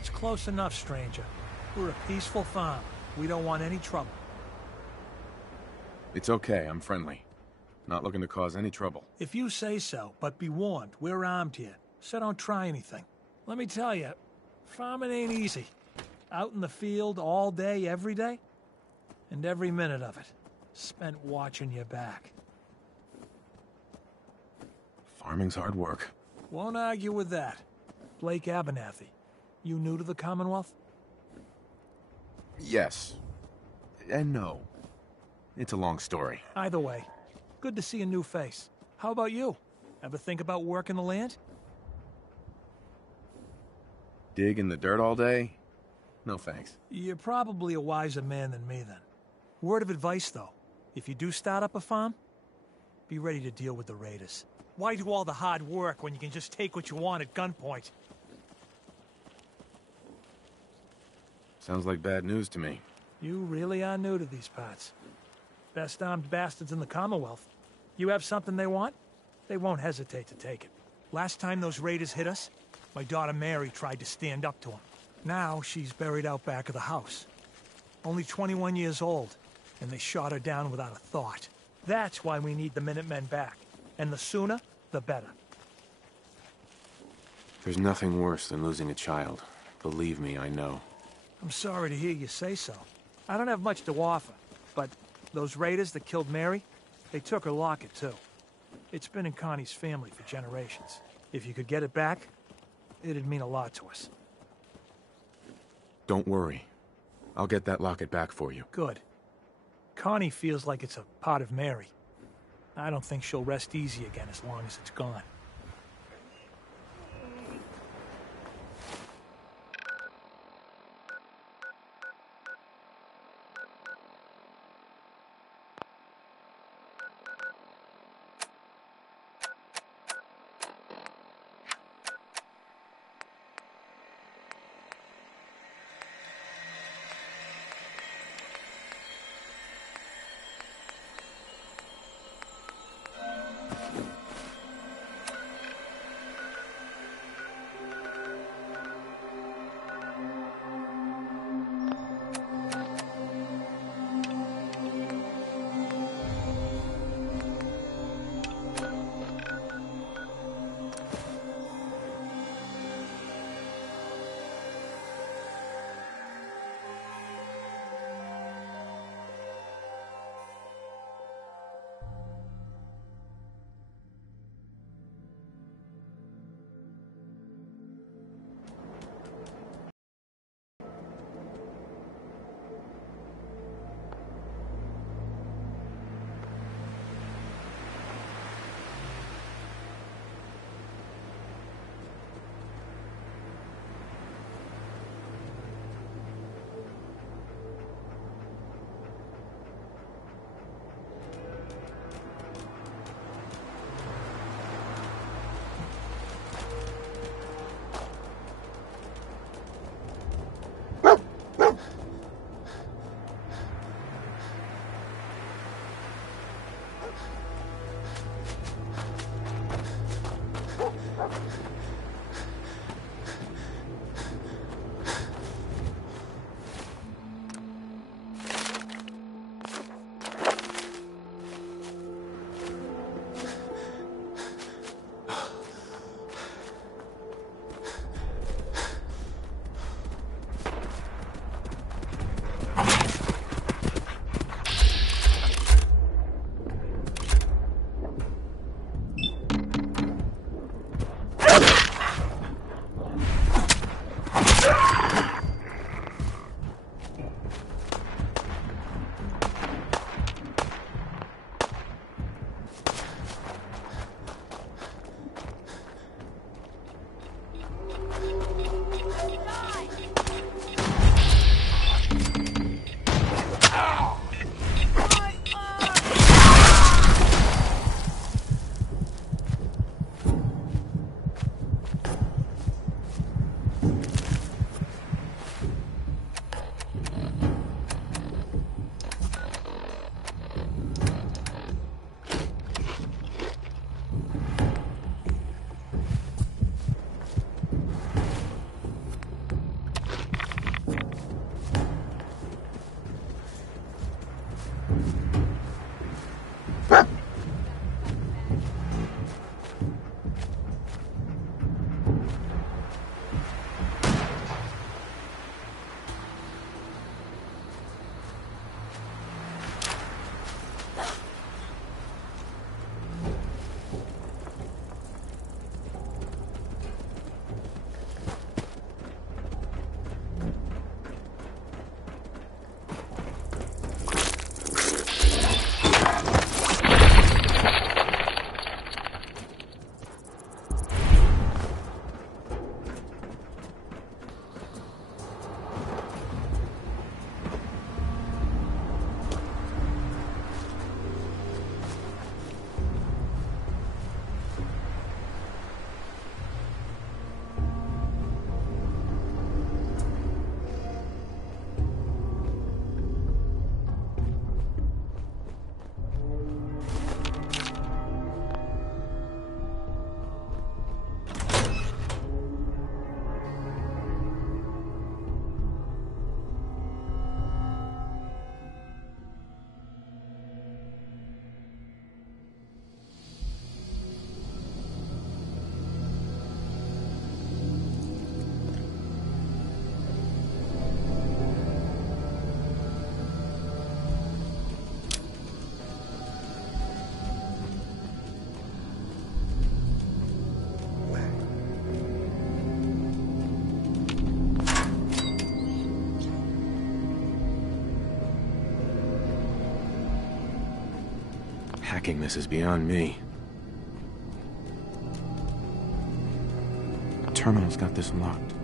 That's close enough, stranger. We're a peaceful farm. We don't want any trouble. It's okay, I'm friendly. Not looking to cause any trouble. If you say so, but be warned, we're armed here, so don't try anything. Let me tell you, farming ain't easy. Out in the field all day, every day, and every minute of it spent watching your back. Farming's hard work. Won't argue with that. Blake Abernathy, you new to the Commonwealth? Yes. And no. It's a long story. Either way, good to see a new face. How about you? Ever think about working the land? Dig in the dirt all day? No thanks. You're probably a wiser man than me then. Word of advice though, if you do start up a farm, be ready to deal with the raiders. Why do all the hard work when you can just take what you want at gunpoint? Sounds like bad news to me. You really are new to these parts. Best armed bastards in the Commonwealth. You have something they want, they won't hesitate to take it. Last time those raiders hit us, my daughter Mary tried to stand up to them. Now she's buried out back of the house. Only 21 years old, and they shot her down without a thought. That's why we need the Minutemen back. And the sooner, the better. There's nothing worse than losing a child. Believe me, I know. I'm sorry to hear you say so. I don't have much to offer, but those raiders that killed Mary, they took her locket too. It's been in Connie's family for generations. If you could get it back, it'd mean a lot to us. Don't worry. I'll get that locket back for you. Good. Connie feels like it's a part of Mary. I don't think she'll rest easy again as long as it's gone. Hacking this is beyond me. The terminal's got this locked.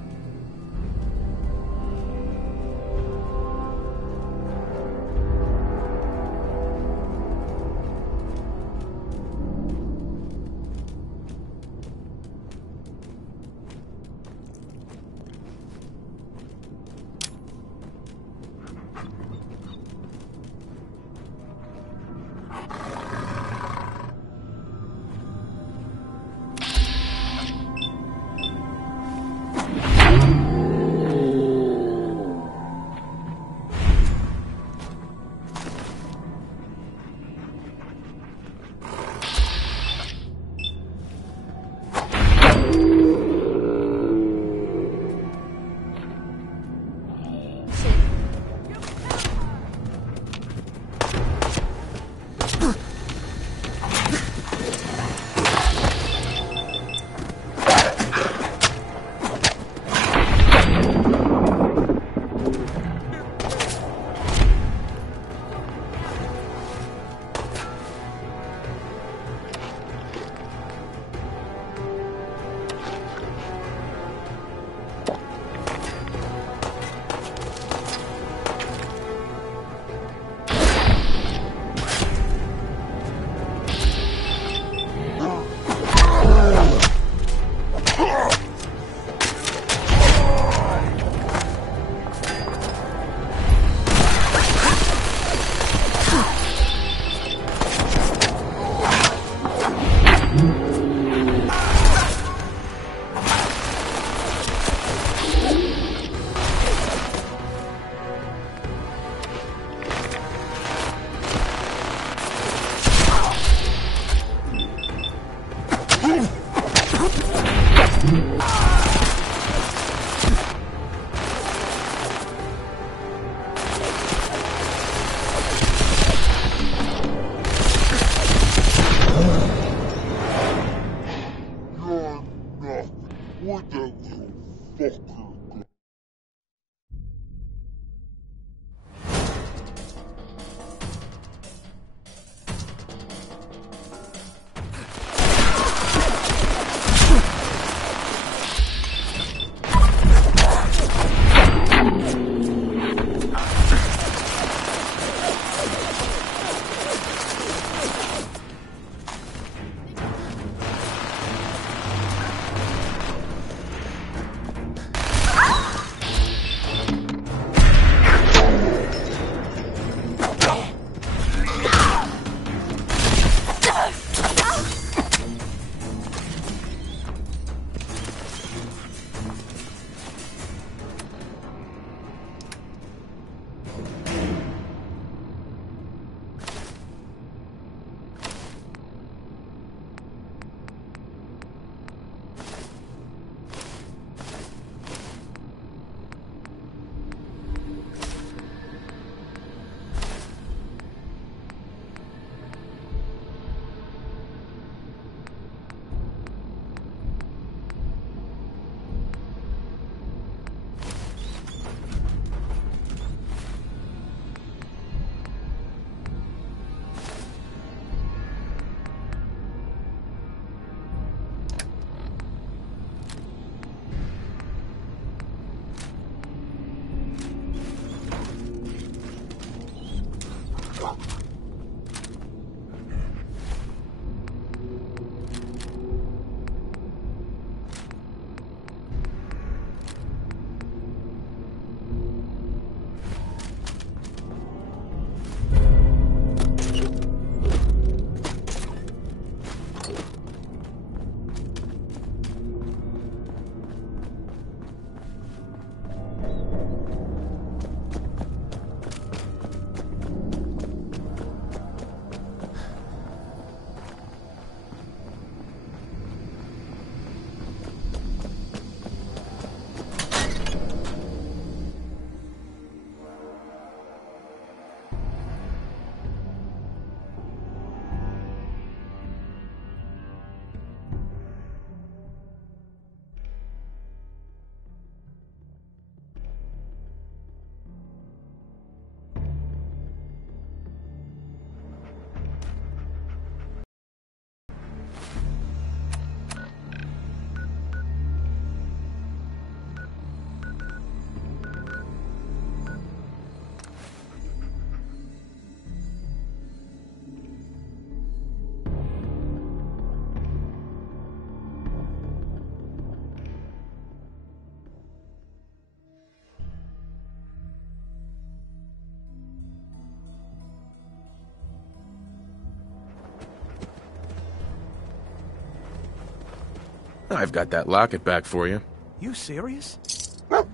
I've got that locket back for you. You serious?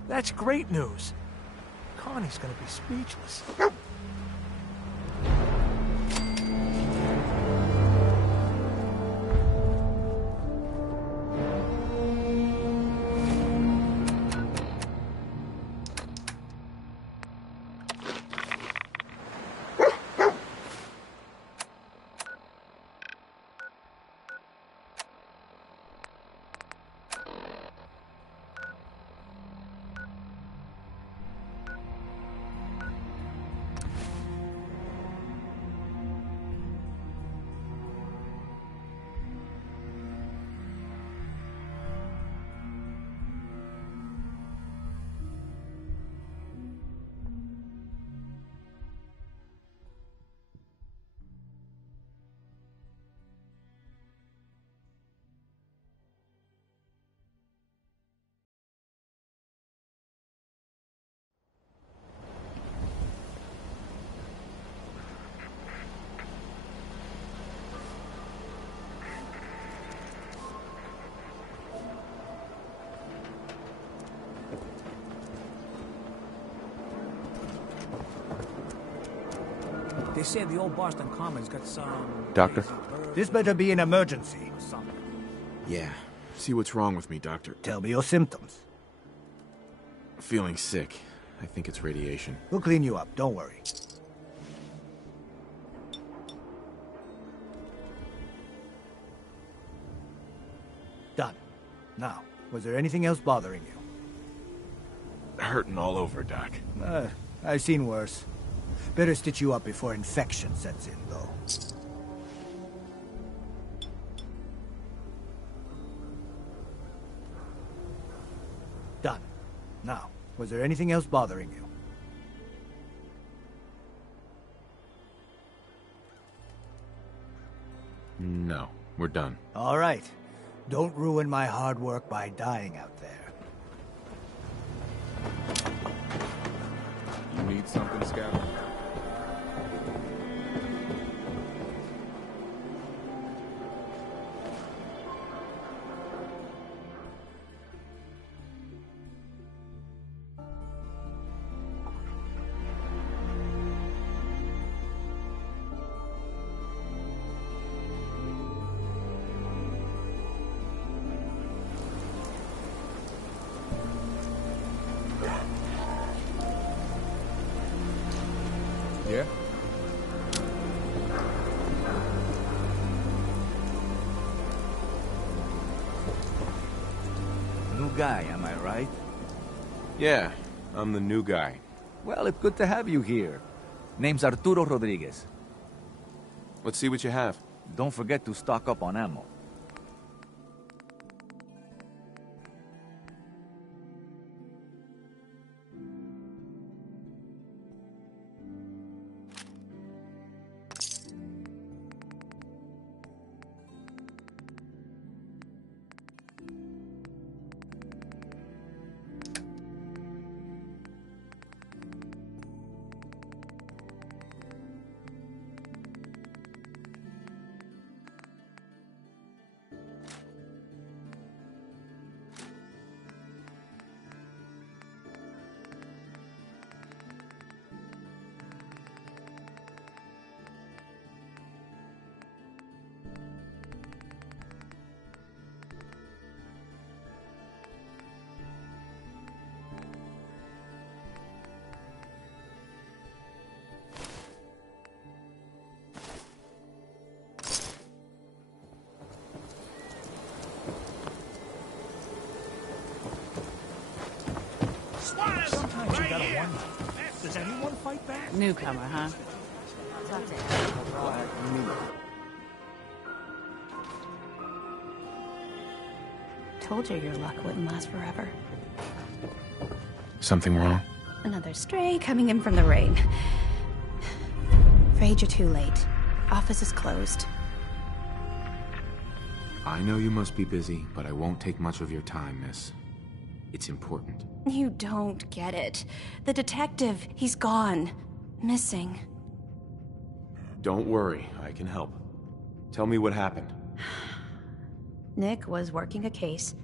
That's great news. Connie's gonna be speechless. They say the old Boston Common's got some... Doctor? This better be an emergency. Yeah. See what's wrong with me, Doctor. Tell me your symptoms. Feeling sick. I think it's radiation. We'll clean you up, don't worry. Done. Now, was there anything else bothering you? Hurting all over, Doc. I've seen worse. Better stitch you up before infection sets in, though. Done. Now, was there anything else bothering you? No, we're done. All right. Don't ruin my hard work by dying out there. You need something, Scout? Yeah? New guy, am I right? Yeah, I'm the new guy. Well, it's good to have you here. Name's Arturo Rodriguez. Let's see what you have. Don't forget to stock up on ammo. Sometimes you gotta wonder, does anyone fight back? Newcomer, huh? Told you your luck wouldn't last forever. Something wrong? Another stray coming in from the rain. Afraid you're too late. Office is closed. I know you must be busy, but I won't take much of your time, miss. It's important. You don't get it. The detective, he's gone. Missing. Don't worry, I can help. Tell me what happened. Nick was working a case.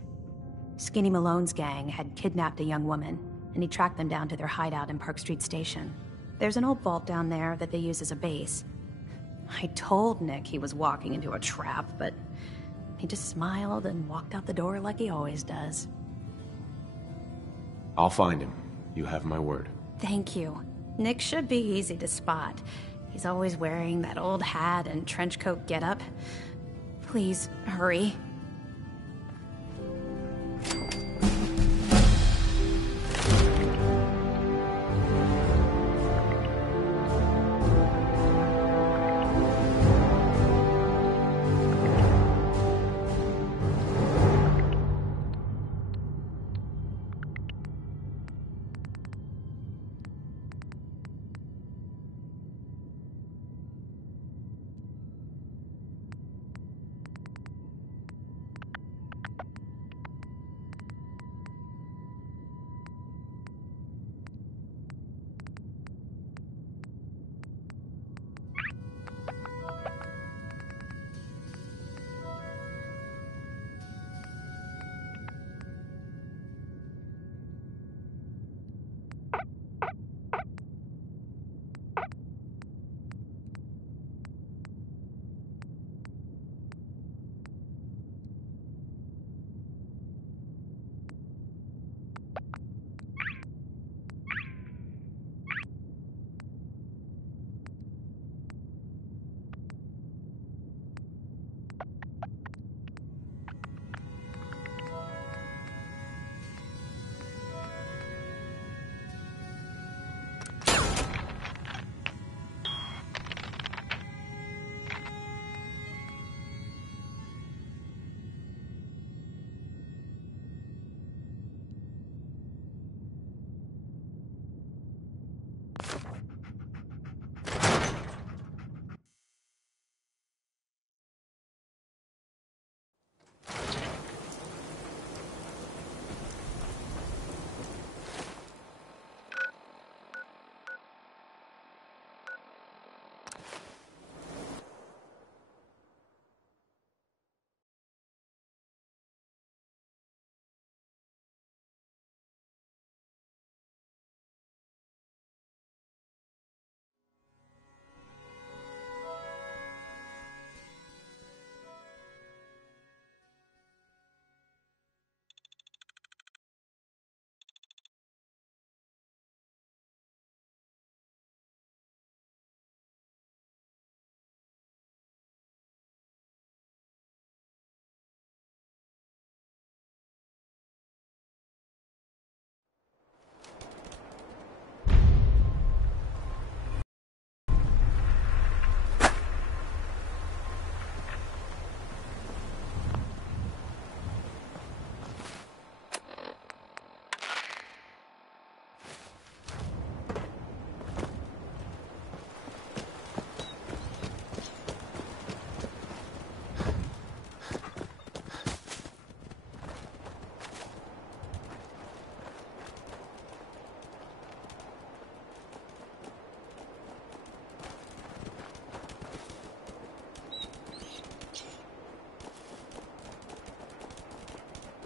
Skinny Malone's gang had kidnapped a young woman, and he tracked them down to their hideout in Park Street Station. There's an old vault down there that they use as a base. I told Nick he was walking into a trap, but he just smiled and walked out the door like he always does. I'll find him. You have my word. Thank you. Nick should be easy to spot. He's always wearing that old hat and trench coat getup. Please, hurry.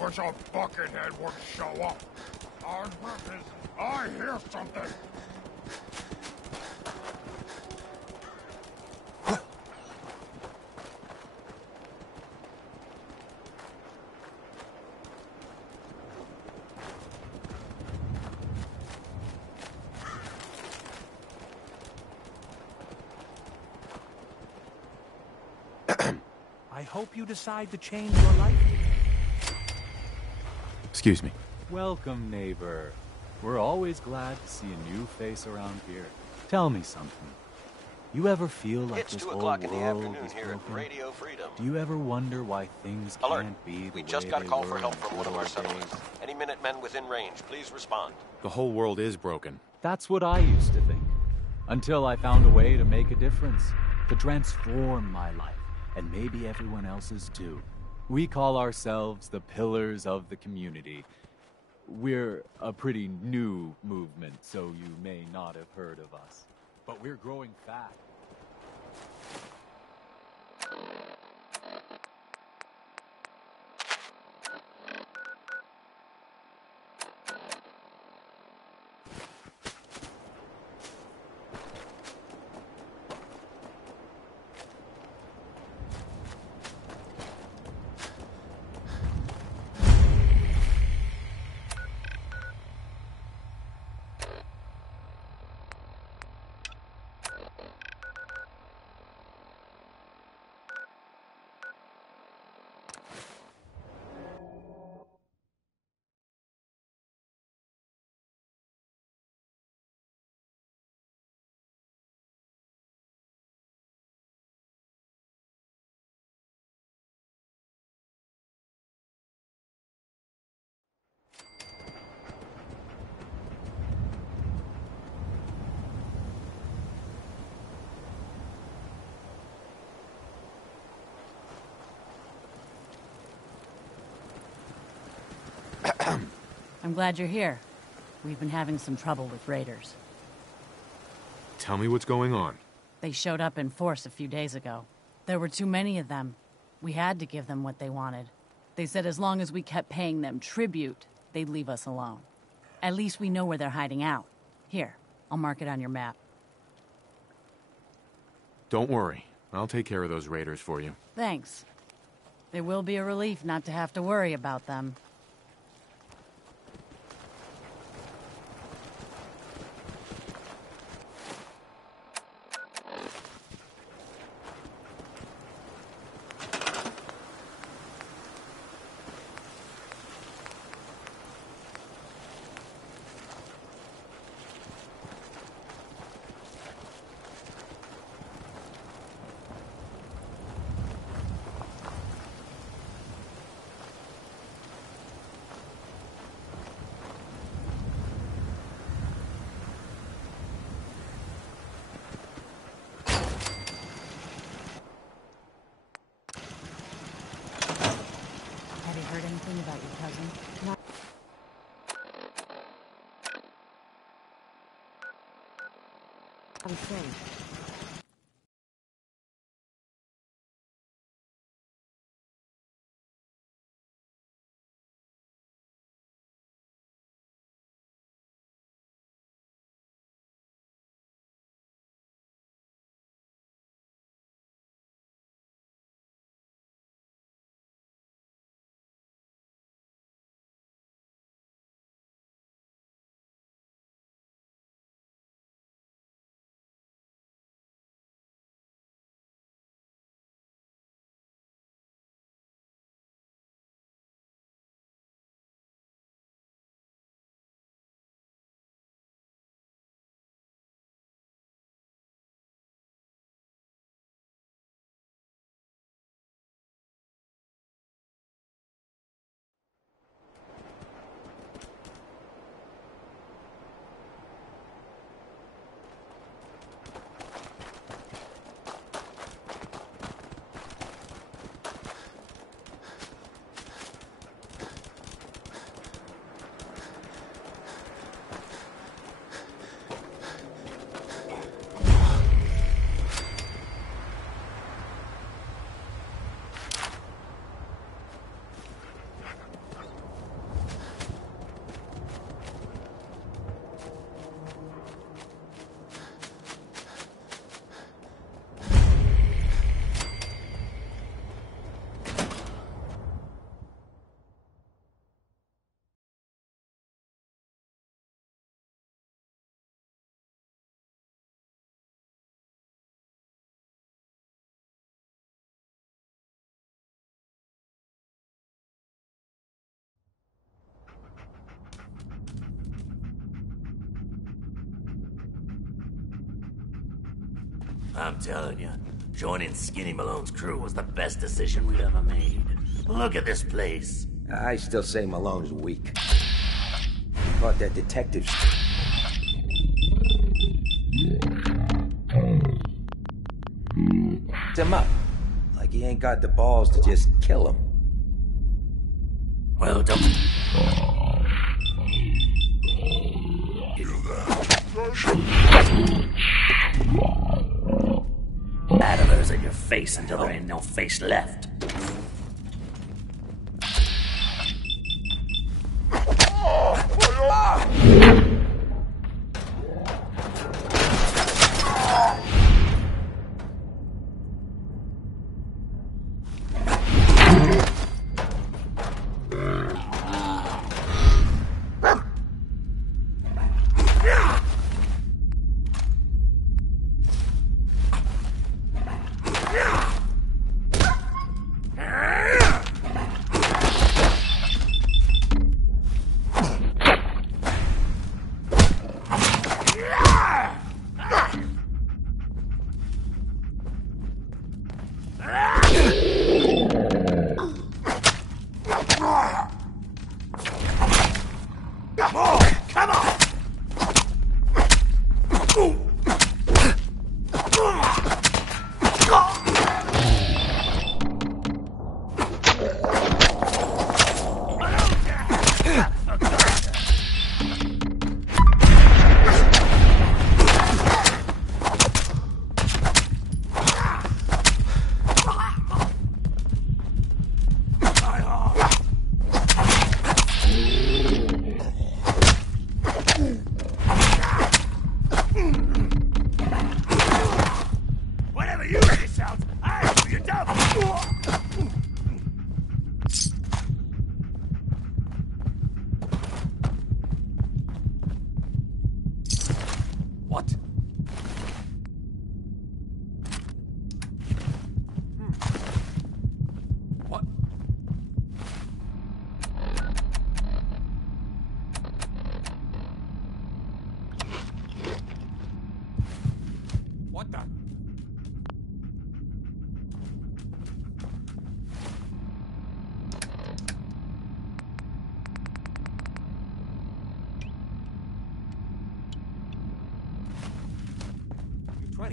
Wish a buckethead would show up. I hear something. I hope you decide to change your life. Excuse me. Welcome, neighbor. We're always glad to see a new face around here. Tell me something. You ever feel like It's this 2 whole o'clock in the world afternoon is here broken? at Radio Freedom. Do you ever wonder why things Alert. can't be the We way just got a they call were for help in from one of good our old settlements. days? Any Minutemen within range, please respond. The whole world is broken. That's what I used to think. Until I found a way to make a difference. To transform my life. And maybe everyone else's too. We call ourselves the Pillars of the Community. We're a pretty new movement, so you may not have heard of us. But we're growing fast. I'm glad you're here. We've been having some trouble with raiders. Tell me what's going on. They showed up in force a few days ago. There were too many of them. We had to give them what they wanted. They said as long as we kept paying them tribute, they'd leave us alone. At least we know where they're hiding out. Here, I'll mark it on your map. Don't worry. I'll take care of those raiders for you. Thanks. It will be a relief not to have to worry about them. Heard anything about your cousin? Not... I'm safe. I'm telling you, joining Skinny Malone's crew was the best decision we've ever made. Look at this place. I still say Malone's weak. He caught that detective. Him up. Like he ain't got the balls to just kill him. Well, don't... Battlers in your face until there ain't no face left.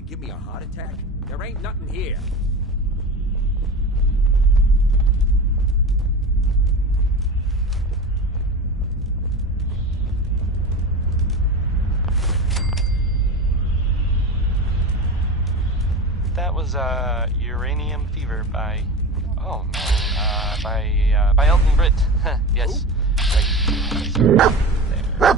give me a heart attack? There ain't nothing here. That was Uranium Fever by by Elton Britt. Yes. Right. There.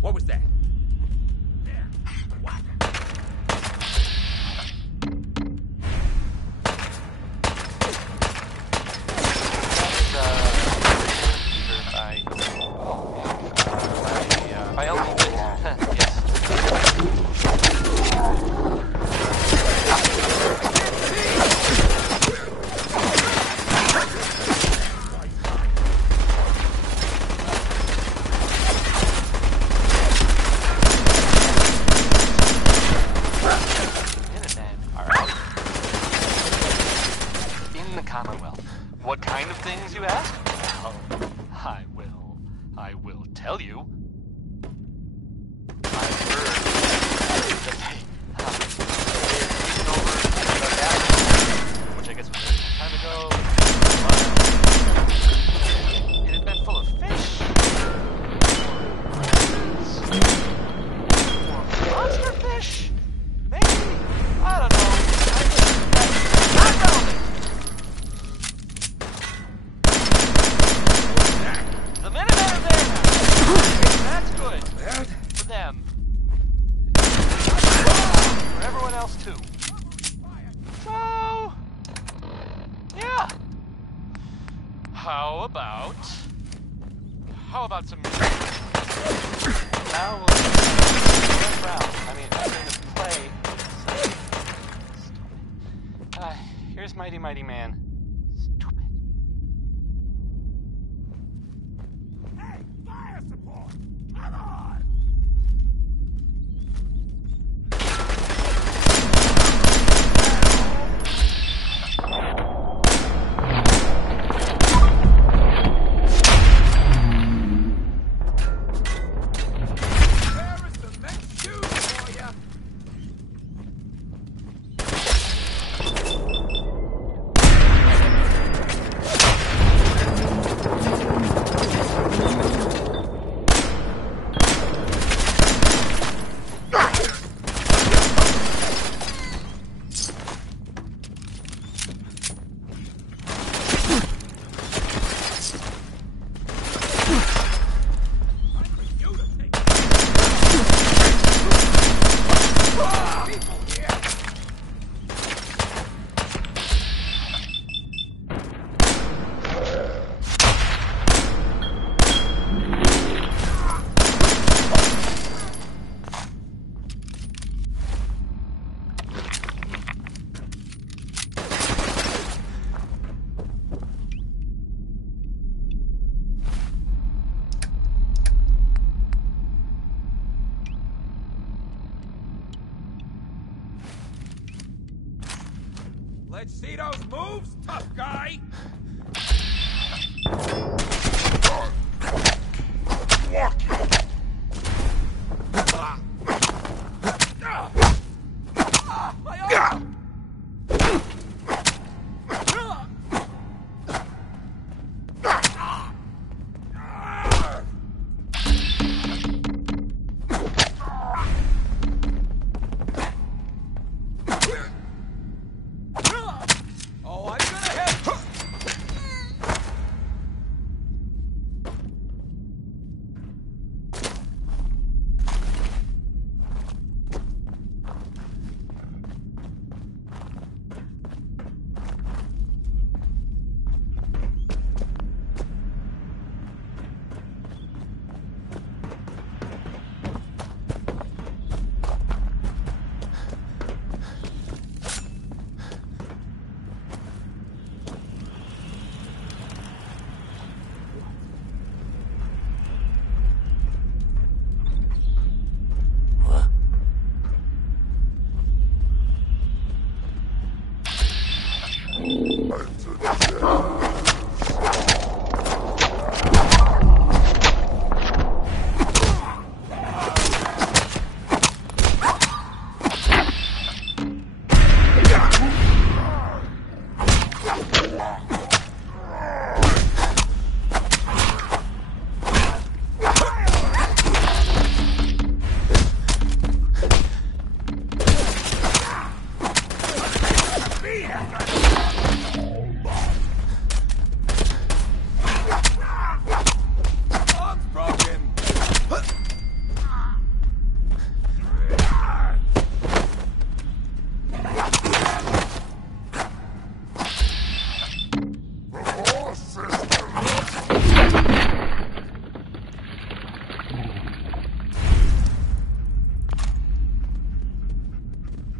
What was that? By Elton Britt. Yes. What kind of things, you ask? Well, I will tell you. I've heard that they taken over the dam, which I guess was a long time ago. It had been full of fish. Or monster fish? Maybe? I don't know. I found it. The Minutemen are there now! That's good. For them. For everyone else, too. So... yeah. How about some... Now we'll... I mean, I'm going to play... here's Mighty Mighty Man. Let's see those moves, tough guy!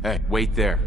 Hey, wait there.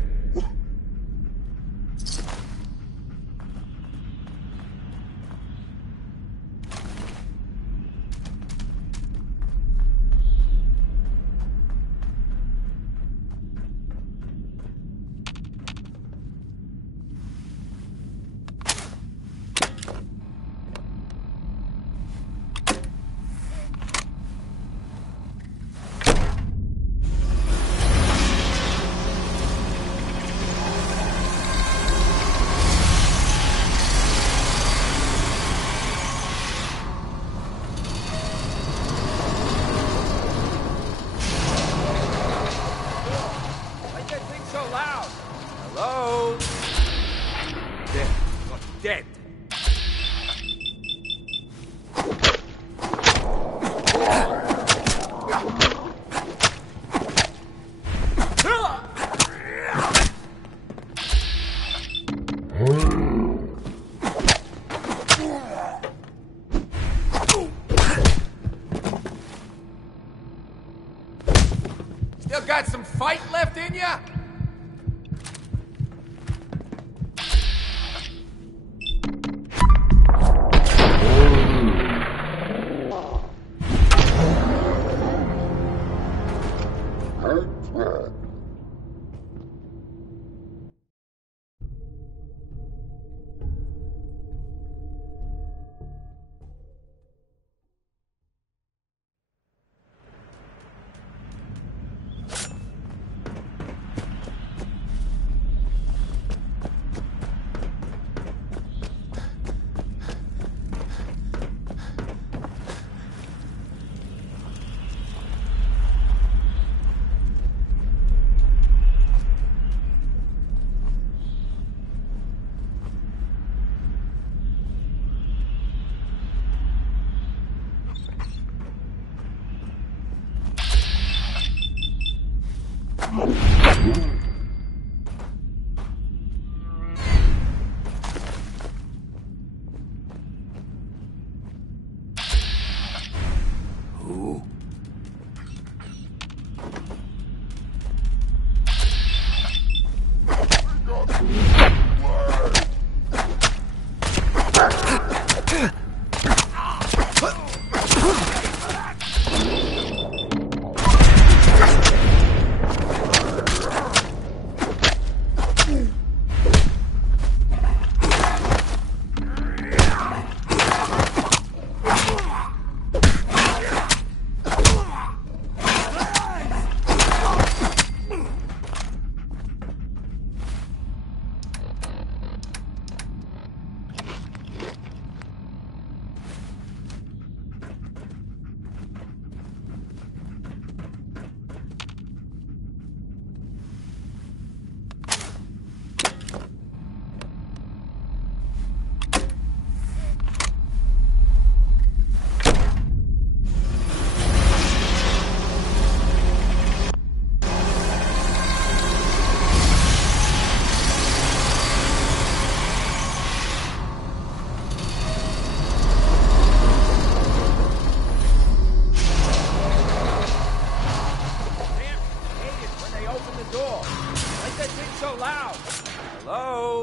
Dead. Still got some fight left in ya?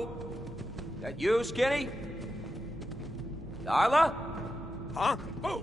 Hello? That you, Skinny? Darla? Huh? Who?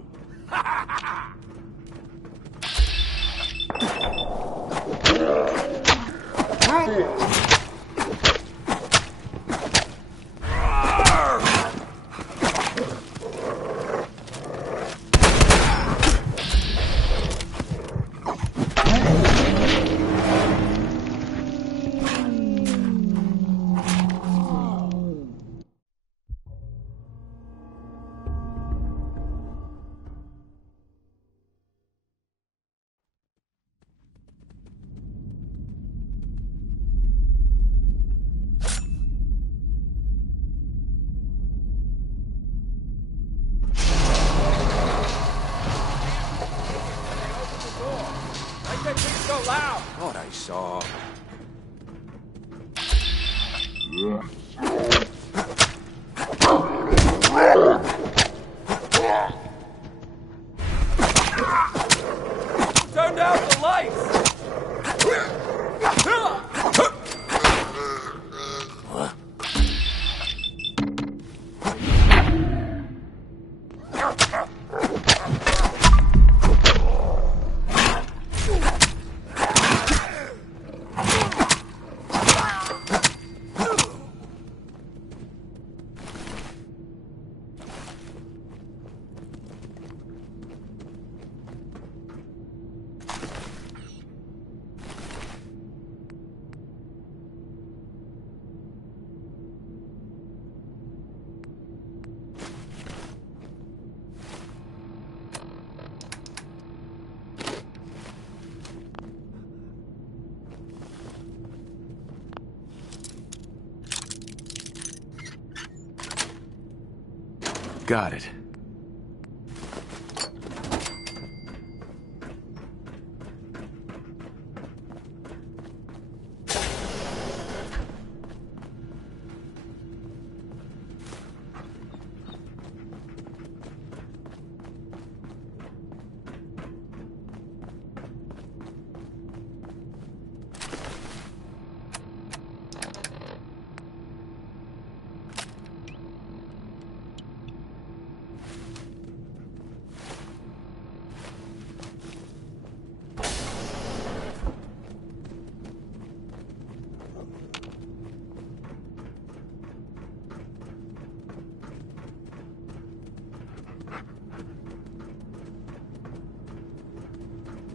Thought I saw. Turn down the lights! What? Got it.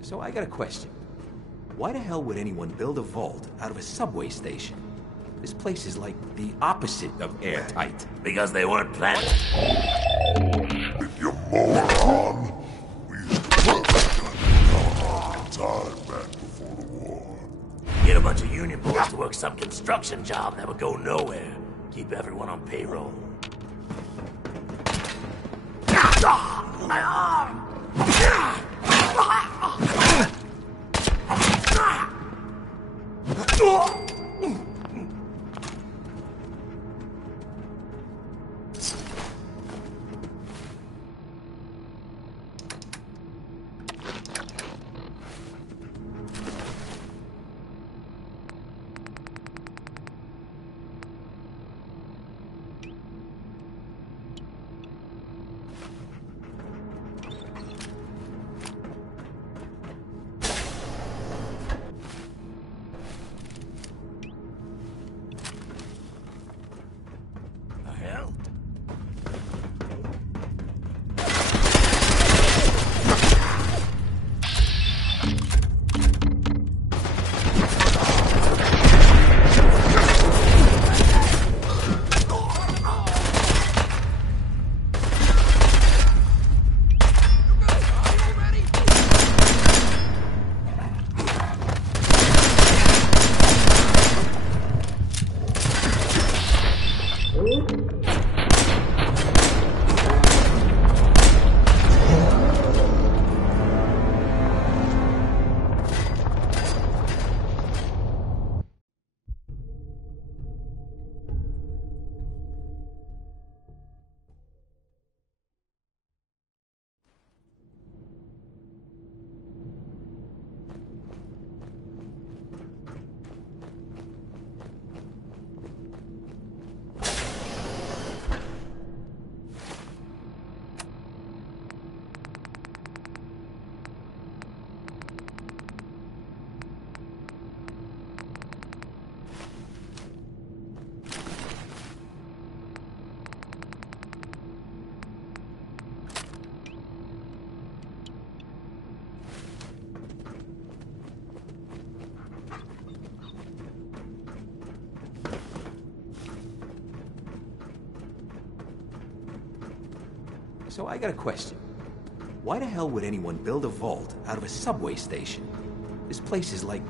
So I got a question. Why the hell would anyone build a vault out of a subway station? This place is like the opposite of airtight. Because they weren't planted. You moron! We time back before the war. Get a bunch of union boys to work some construction job that would go nowhere. Keep everyone on payroll. My arm! So I got a question. Why the hell would anyone build a vault out of a subway station? This place is like...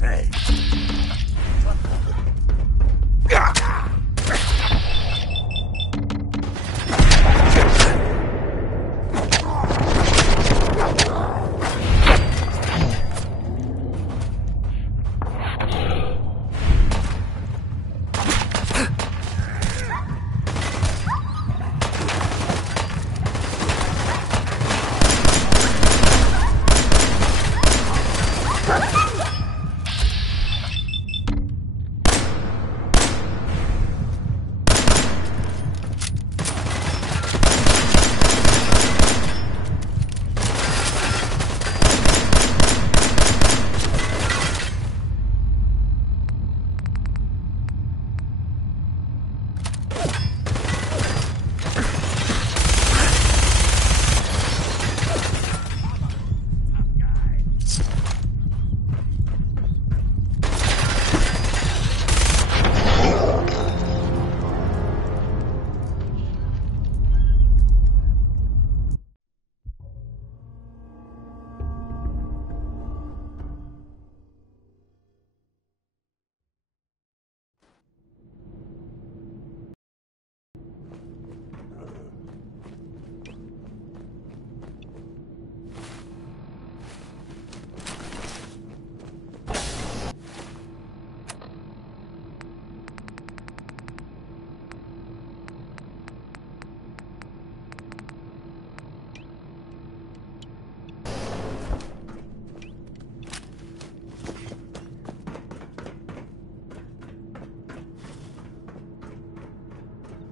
Hey.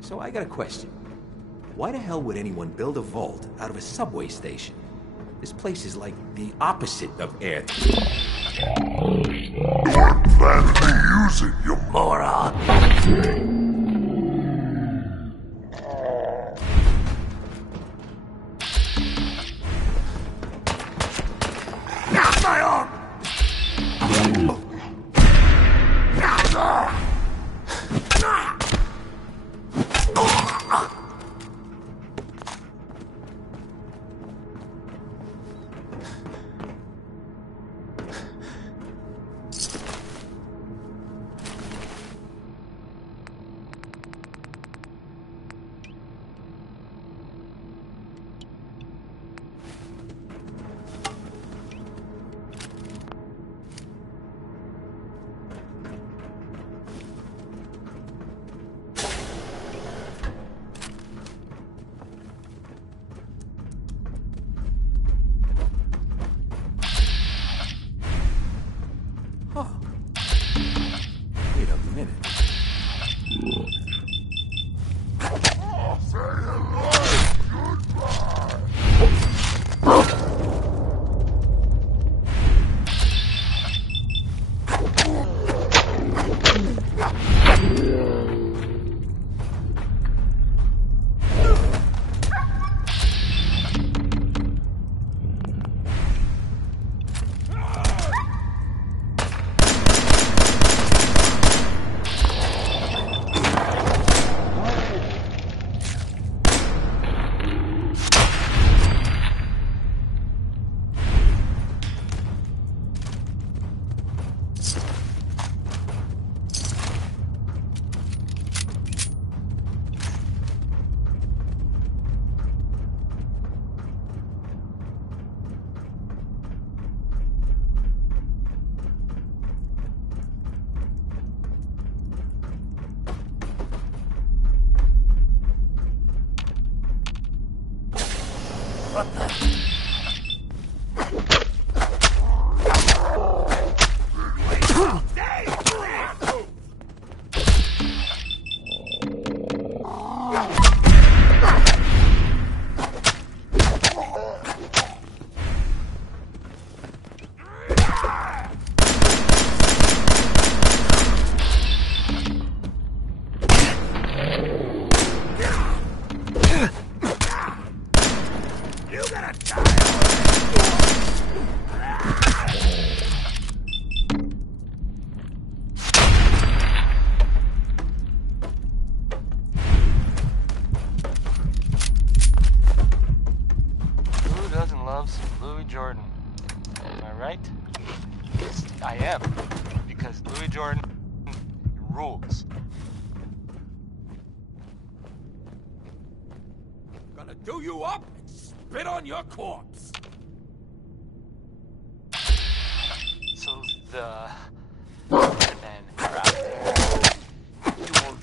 So I got a question. Why the hell would anyone build a vault out of a subway station? This place is like the opposite of air. Don't plan to use it, you moron! My arm! Jordan. Am I right? Yes, I am. Because Louis Jordan rules. Gonna do you up and spit on your corpse. So the Minutemen are out there doing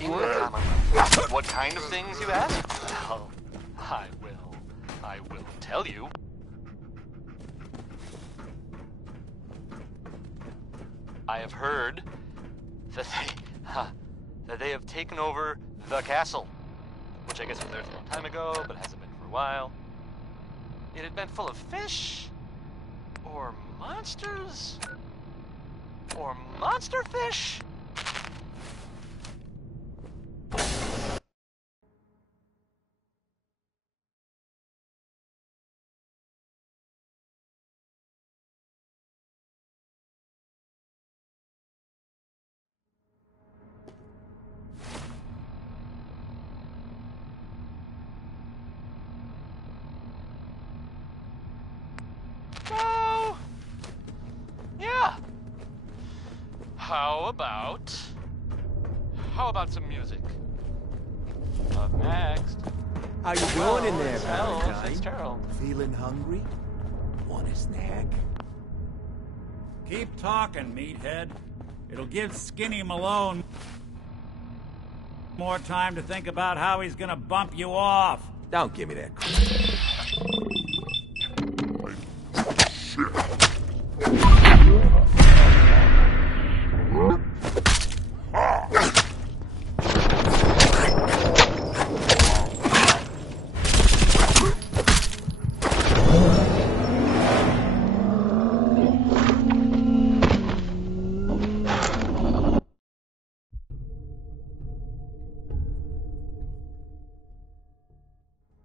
in the Commonwealth. What kind of things, you ask? Well, I will tell you. I have heard that they have taken over the castle, which I guess was theirs a long time ago, but hasn't been for a while. It had been full of fish, or monsters, or monster fish. So, yeah. How about some music? Up next. How you doing in there, Valentine? Valentine? Terrell. Feeling hungry? Want a snack? Keep talking, meathead. It'll give Skinny Malone more time to think about how he's gonna bump you off. Don't give me that crap.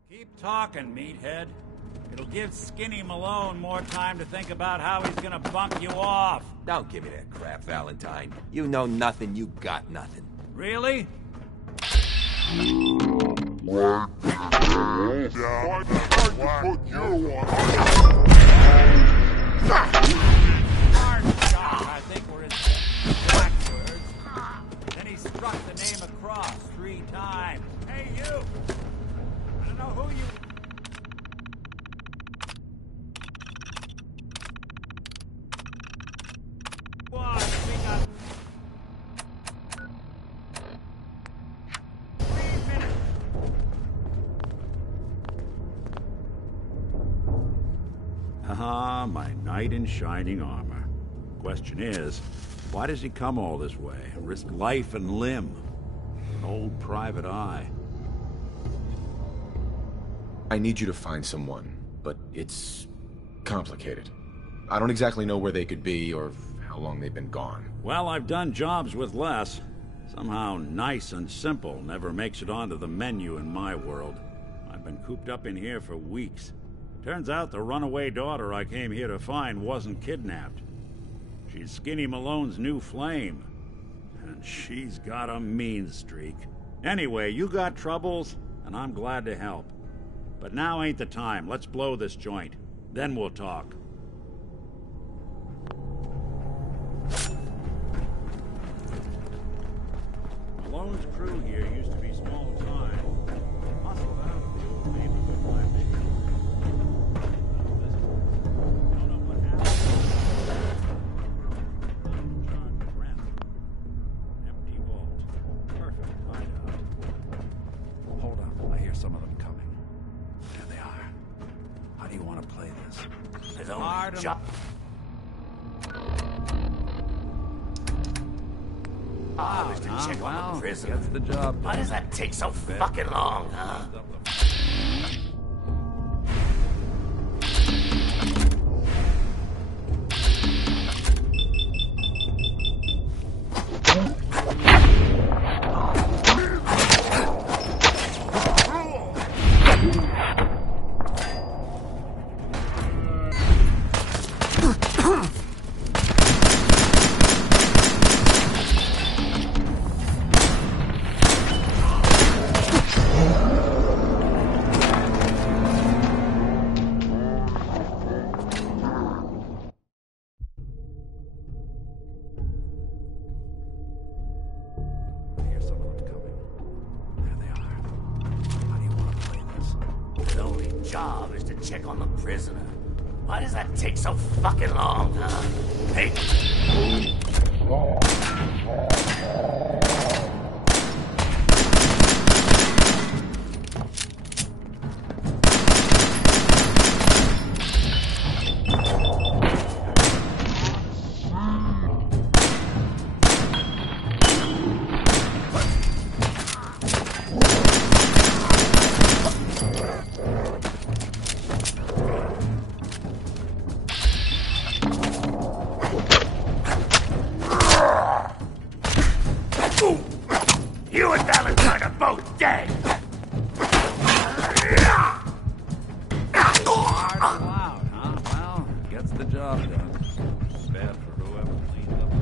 Keep talking, meathead. It'll give Skinny Malone more time to think about how he's gonna bump you off. Don't give me that crap, Valentine. You know nothing, you got nothing. Really? Why put you on? Hard shot, I think were his exact words. Then he struck the name across 3 times. Hey, you! I don't know who you... What? We got... 3 minutes. Ah, my knight in shining armor. Question is, why does he come all this way and risk life and limb? An old private eye. I need you to find someone, but it's complicated. I don't exactly know where they could be or how long they've been gone. Well, I've done jobs with less. Somehow nice and simple never makes it onto the menu in my world. I've been cooped up in here for weeks. Turns out the runaway daughter I came here to find wasn't kidnapped. She's Skinny Malone's new flame. And she's got a mean streak. Anyway, you got troubles, and I'm glad to help. But now ain't the time. Let's blow this joint. Then we'll talk. Malone's crew here used to be small time. Muscled out of the old neighborhood by big. Don't know what happened. John Grant. Empty vault. Perfect hideout. Hold on, I hear some of them coming. There they are. The only job. I was to check on the prisoner. Gets the job. Why does that take so fucking long, huh? The only job is to check on the prisoner. Why does that take so fucking long, huh? Hey! You and Valentine are both dead! Hard and loud, huh? Well, gets the job done. Bad for whoever cleans up the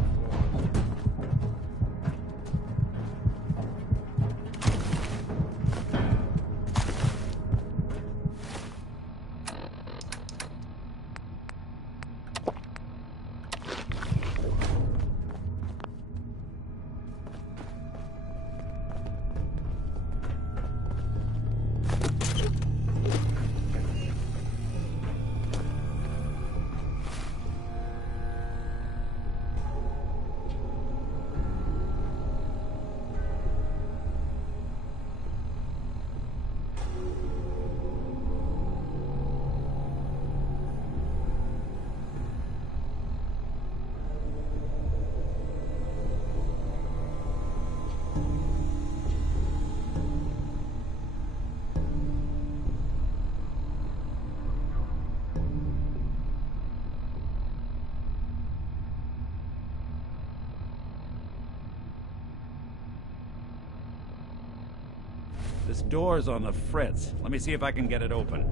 This door's on the fritz. Let me see if I can get it open.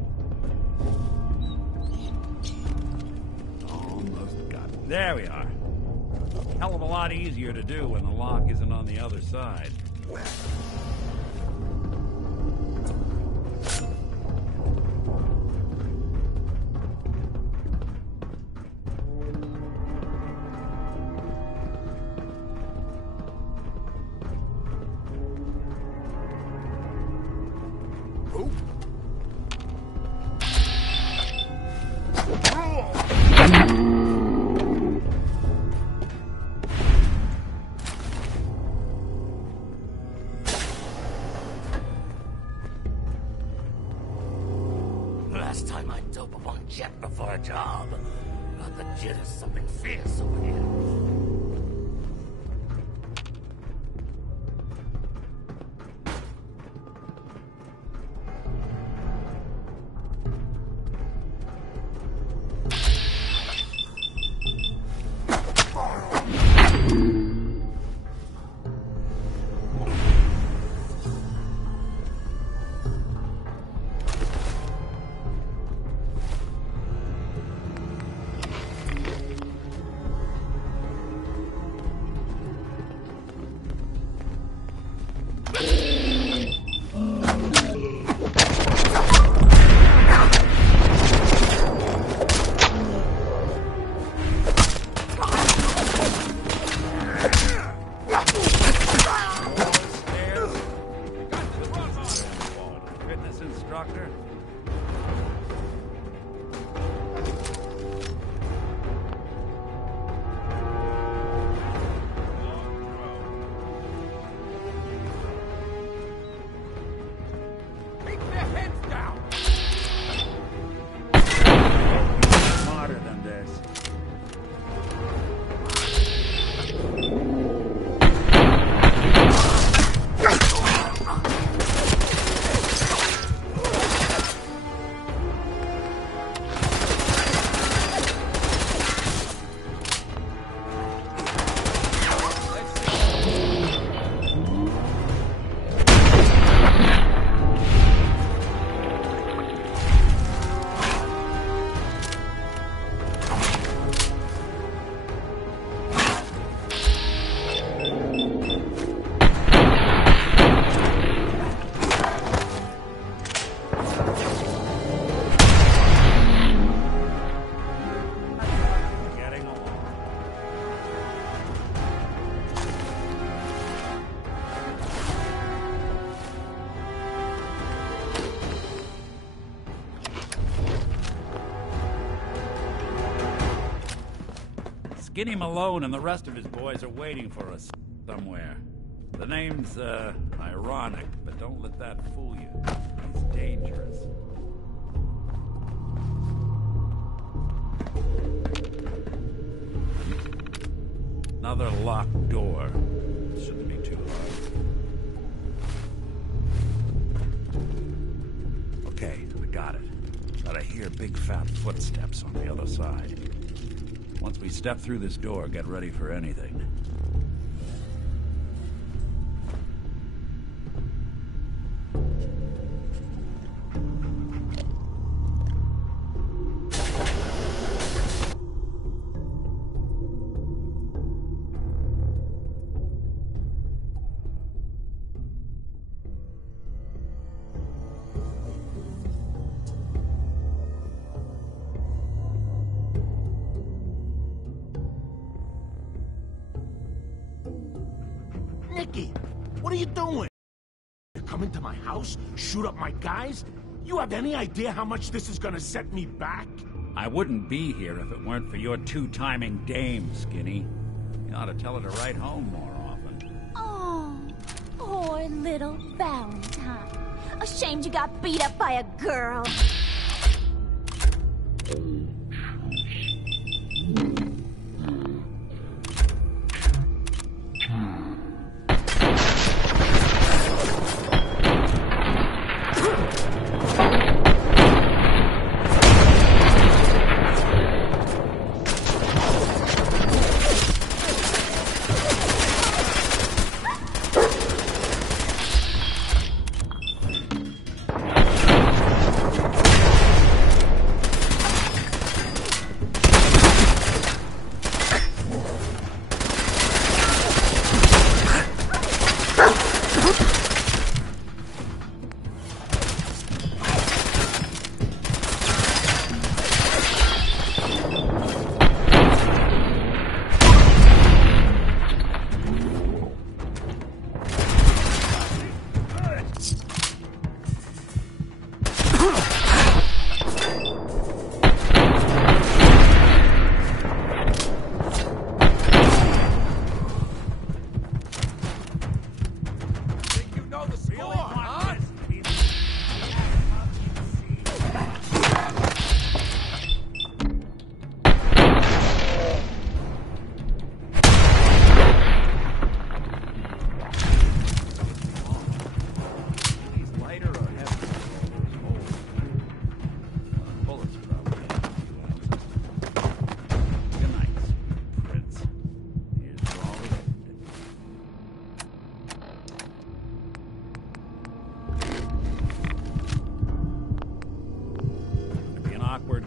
Almost got it. There we are. Hell of a lot easier to do when the lock isn't on the other side. Last time I dope up on Jet before a job. Got the jitters, something fierce over here. Skinny Malone and the rest of his boys are waiting for us somewhere. The name's, ironic, but don't let that fool you. He's dangerous. Another locked door. Shouldn't be too hard. Okay, I got it. But I hear big fat footsteps on the other side. Once we step through this door, get ready for anything. Nicky, what are you doing? You come into my house, shoot up my guys? You have any idea how much this is gonna set me back? I wouldn't be here if it weren't for your two-timing dame, Skinny. You ought to tell her to write home more often. Oh, poor little Valentine. Ashamed you got beat up by a girl.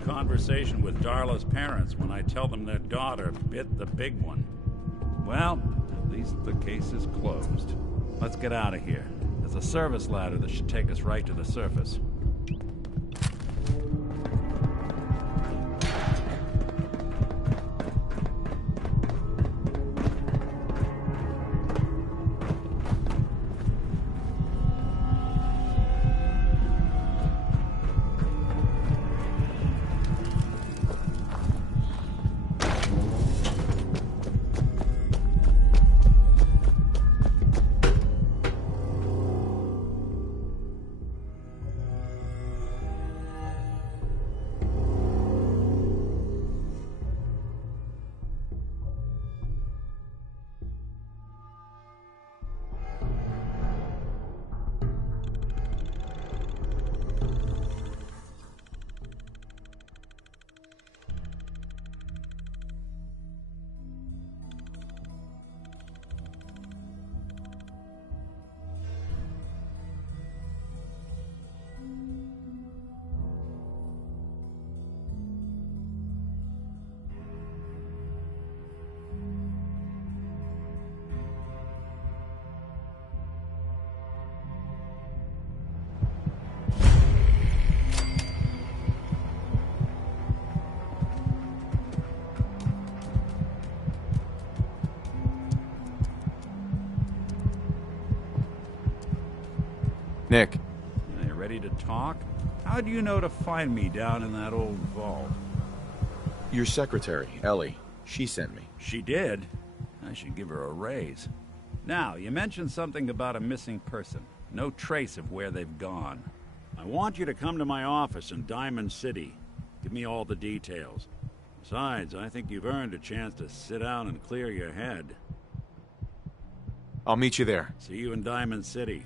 Conversation with Darla's parents when I tell them their daughter bit the big one. Well, at least the case is closed. Let's get out of here. There's a service ladder that should take us right to the surface. Nick. Are you ready to talk? How do you know to find me down in that old vault? Your secretary, Ellie. She sent me. She did? I should give her a raise. Now, you mentioned something about a missing person. No trace of where they've gone. I want you to come to my office in Diamond City. Give me all the details. Besides, I think you've earned a chance to sit down and clear your head. I'll meet you there. See you in Diamond City.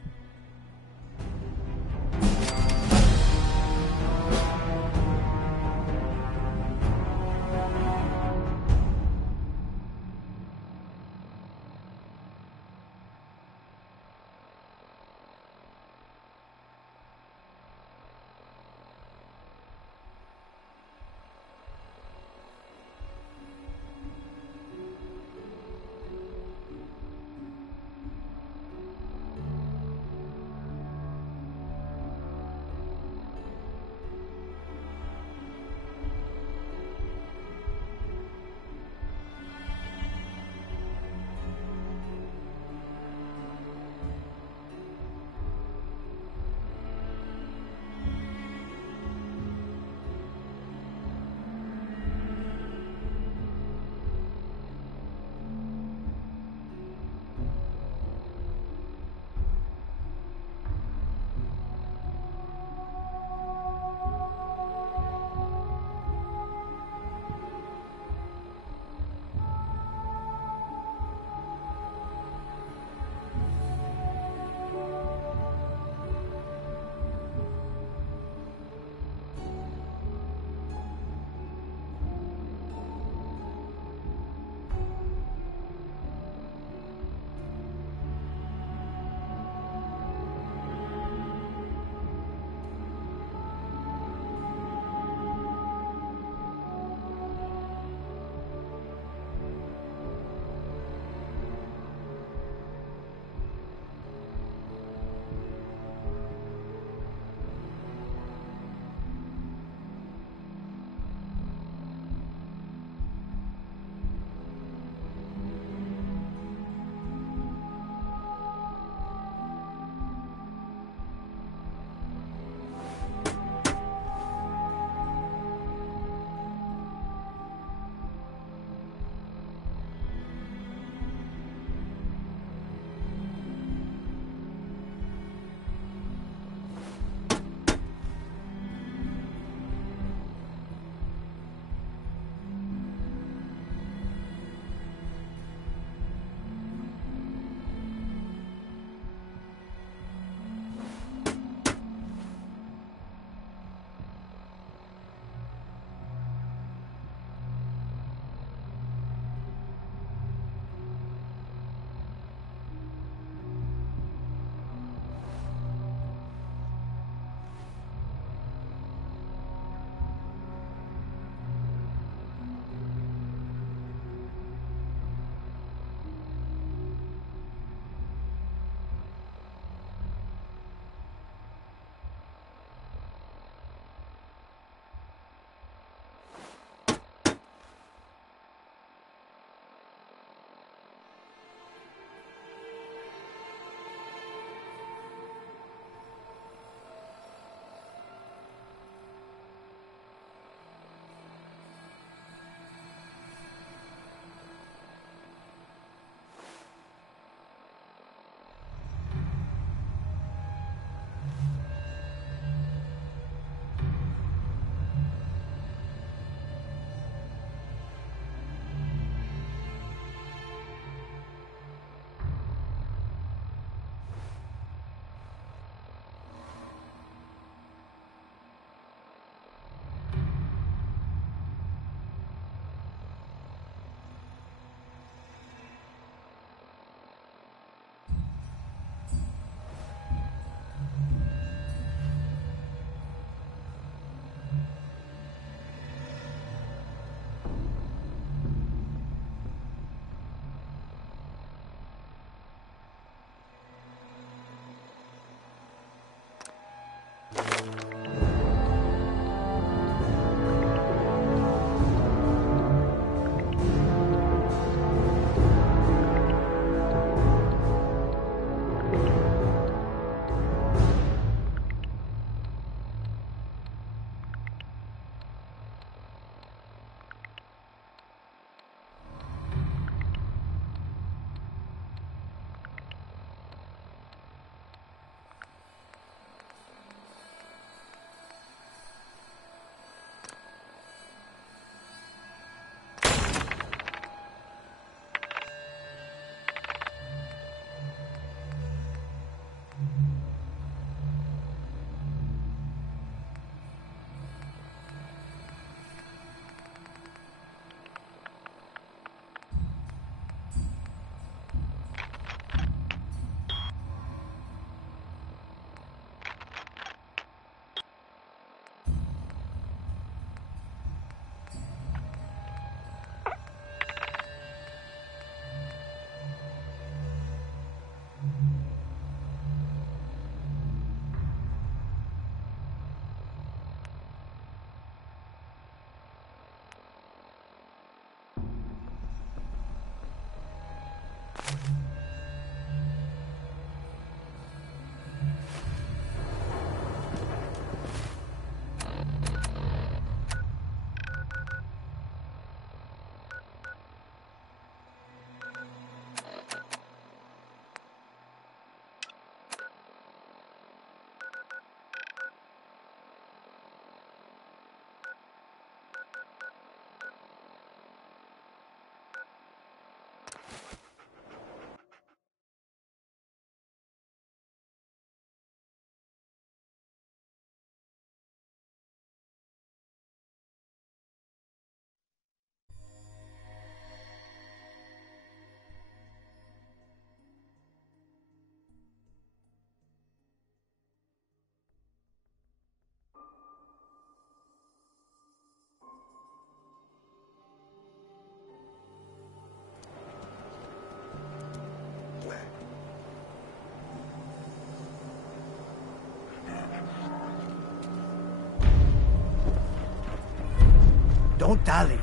Don't dally.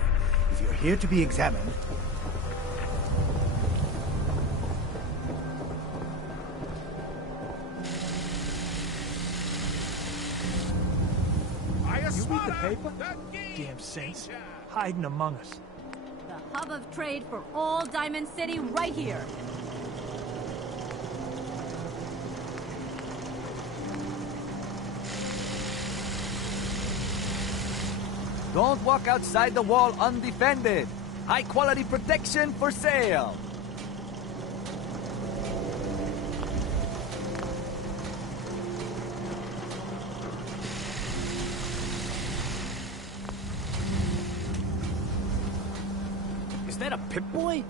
If you're here to be examined... You read the paper? Damn saints. Hiding among us. The hub of trade for all Diamond City right here. Don't walk outside the wall undefended. High quality protection for sale. Is that a Pip-Boy?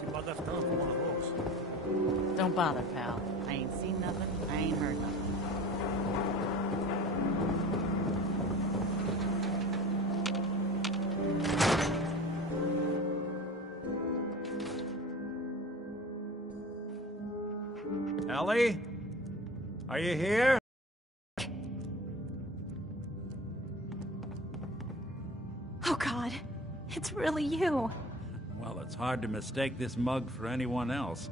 Too bad that's done for one of those. Don't bother, pal. I ain't seen nothing, I ain't heard nothing. Ellie? Are you here? Oh God, it's really you. Well, it's hard to mistake this mug for anyone else.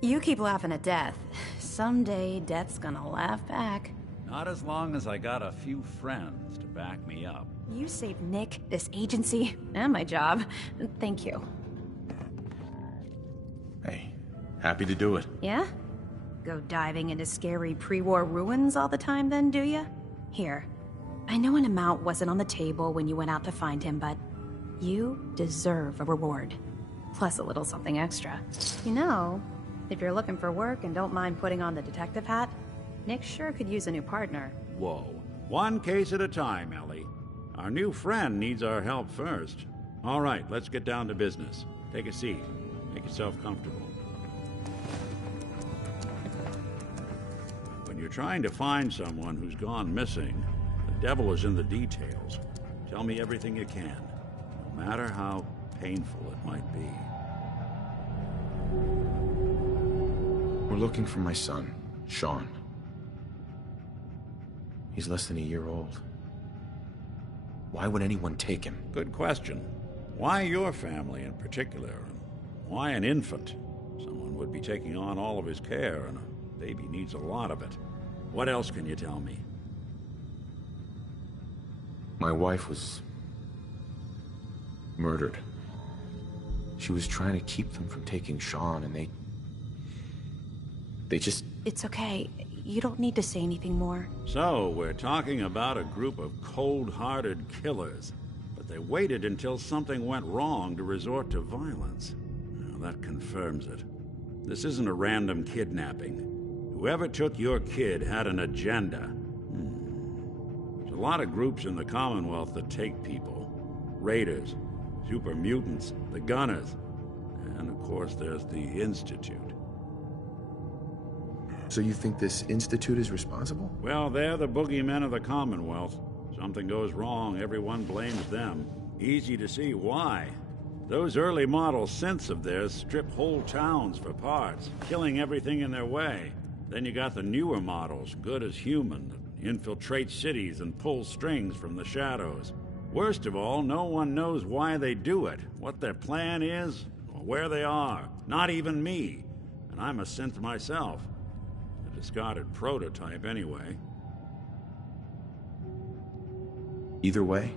You keep laughing at death. Someday, death's gonna laugh back. Not as long as I got a few friends to back me up. You saved Nick, this agency, and my job. Thank you. Hey, happy to do it. Yeah? Go diving into scary pre-war ruins all the time then, do ya? Here. I know an amount wasn't on the table when you went out to find him, but you deserve a reward. Plus a little something extra. You know, if you're looking for work and don't mind putting on the detective hat, Nick sure could use a new partner. Whoa. One case at a time, Ellie. Our new friend needs our help first. All right, let's get down to business. Take a seat. Make yourself comfortable. When you're trying to find someone who's gone missing, the devil is in the details. Tell me everything you can, no matter how painful it might be. We're looking for my son, Sean. He's less than a year old. Why would anyone take him? Good question. Why your family in particular? And why an infant? Someone would be taking on all of his care, and a baby needs a lot of it. What else can you tell me? My wife was murdered. She was trying to keep them from taking Sean, and they just... It's okay. You don't need to say anything more. So, we're talking about a group of cold-hearted killers, but they waited until something went wrong to resort to violence. Now, that confirms it. This isn't a random kidnapping. Whoever took your kid had an agenda. There's a lot of groups in the Commonwealth that take people. Raiders, super mutants, the Gunners, and of course there's the Institute. So you think this Institute is responsible? Well, they're the boogeymen of the Commonwealth. Something goes wrong, everyone blames them. Easy to see why. Those early model synths of theirs strip whole towns for parts, killing everything in their way. Then you got the newer models, good as human, that infiltrate cities and pull strings from the shadows. Worst of all, no one knows why they do it, what their plan is, or where they are. Not even me. And I'm a synth myself. A discarded prototype, anyway. Either way,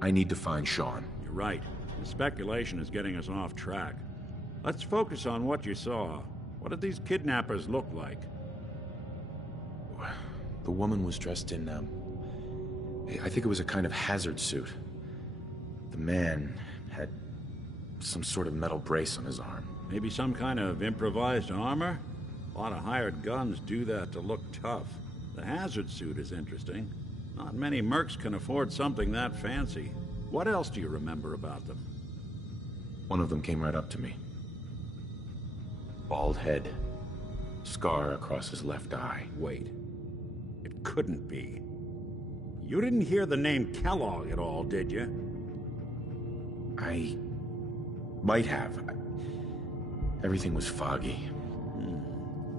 I need to find Sean. You're right. The speculation is getting us off track. Let's focus on what you saw. What did these kidnappers look like? The woman was dressed in, I think it was a kind of hazard suit. The man had some sort of metal brace on his arm. Maybe some kind of improvised armor? A lot of hired guns do that to look tough. The hazard suit is interesting. Not many mercs can afford something that fancy. What else do you remember about them? One of them came right up to me. Bald head. Scar across his left eye. Wait. It couldn't be. You didn't hear the name Kellogg at all, did you? I might have. Everything was foggy.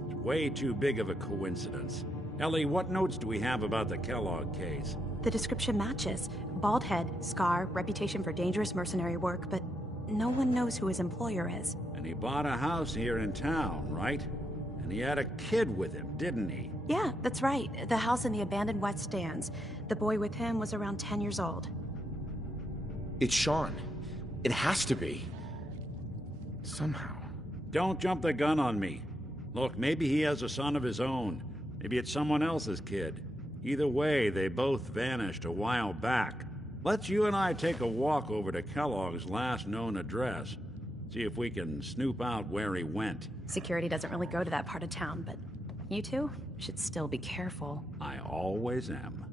It's way too big of a coincidence. Ellie, what notes do we have about the Kellogg case? The description matches. Bald head, scar, reputation for dangerous mercenary work, but no one knows who his employer is. And he bought a house here in town, right? And he had a kid with him, didn't he? Yeah, that's right. The house in the abandoned West Stands. The boy with him was around 10 years old. It's Sean. It has to be. Somehow. Don't jump the gun on me. Look, maybe he has a son of his own. Maybe it's someone else's kid. Either way, they both vanished a while back. Let's you and I take a walk over to Kellogg's last known address. See if we can snoop out where he went. Security doesn't really go to that part of town, but you two should still be careful. I always am.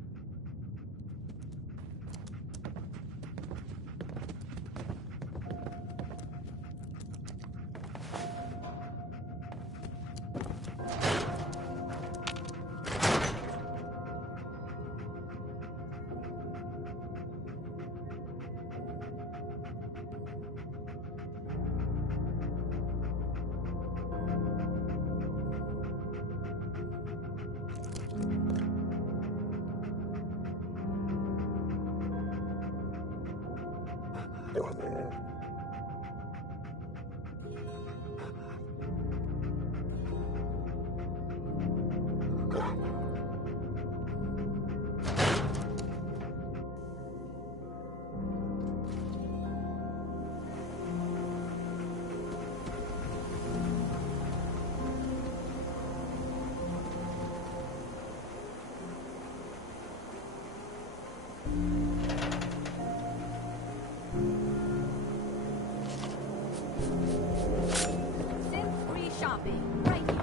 Free shopping, right here.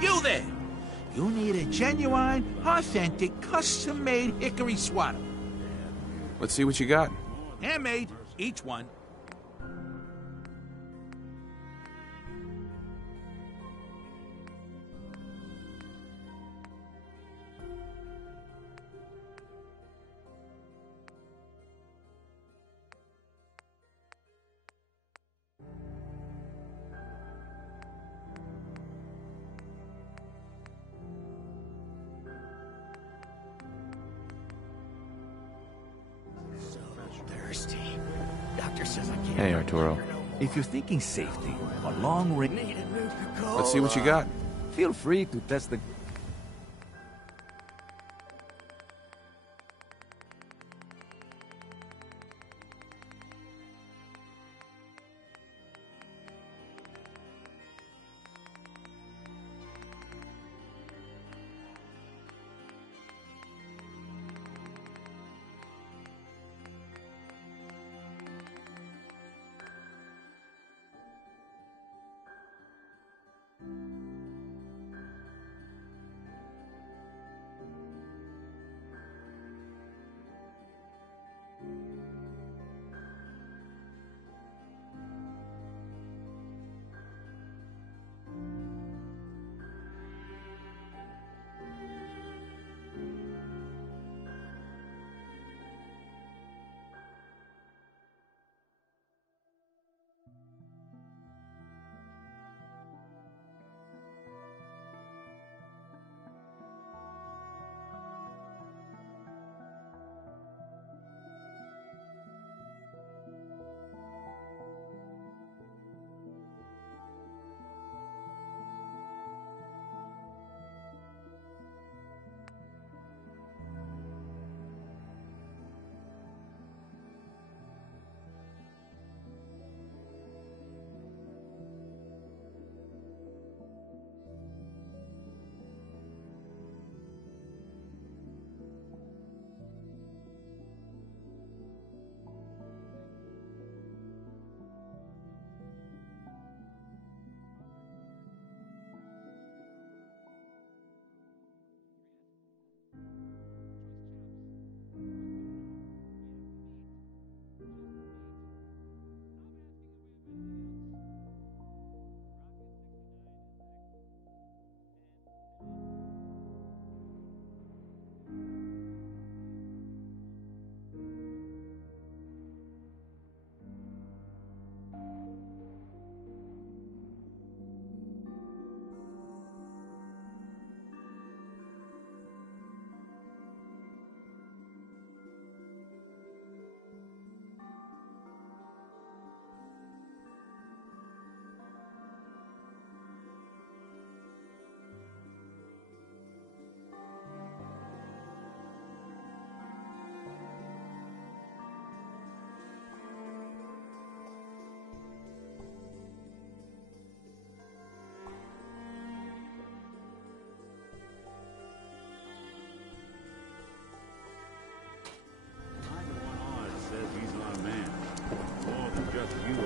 You there! You need a genuine, authentic, custom-made hickory swatter. Let's see what you got. Handmade, each one. Thirsty. Doctor says I can't. Hey, Arturo. If you're thinking safety, a long range... Let's see what you got. Feel free to test the...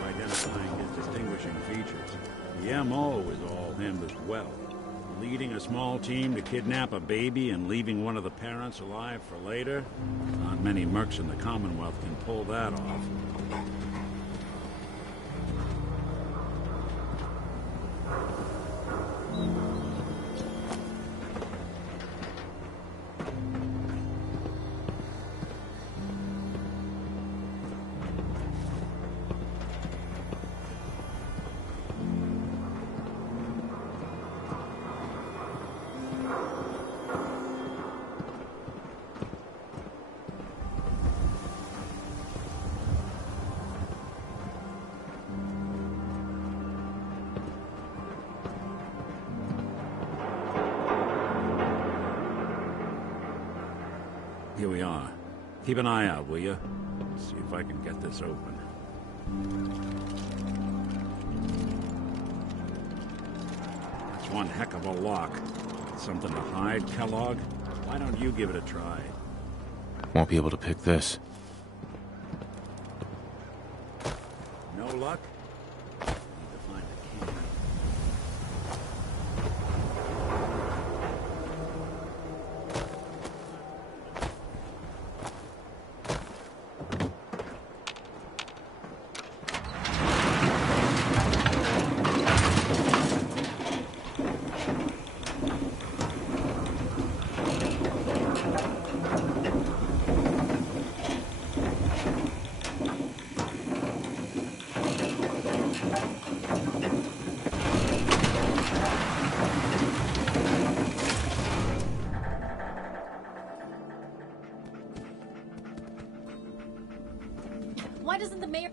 for identifying his distinguishing features. The MO is all him as well. Leading a small team to kidnap a baby and leaving one of the parents alive for later? Not many mercs in the Commonwealth can pull that off. Here we are. Keep an eye out, will you? See if I can get this open. That's one heck of a lock. Something to hide, Kellogg? Why don't you give it a try? Won't be able to pick this. No luck? Need to find a key. Why doesn't the mayor...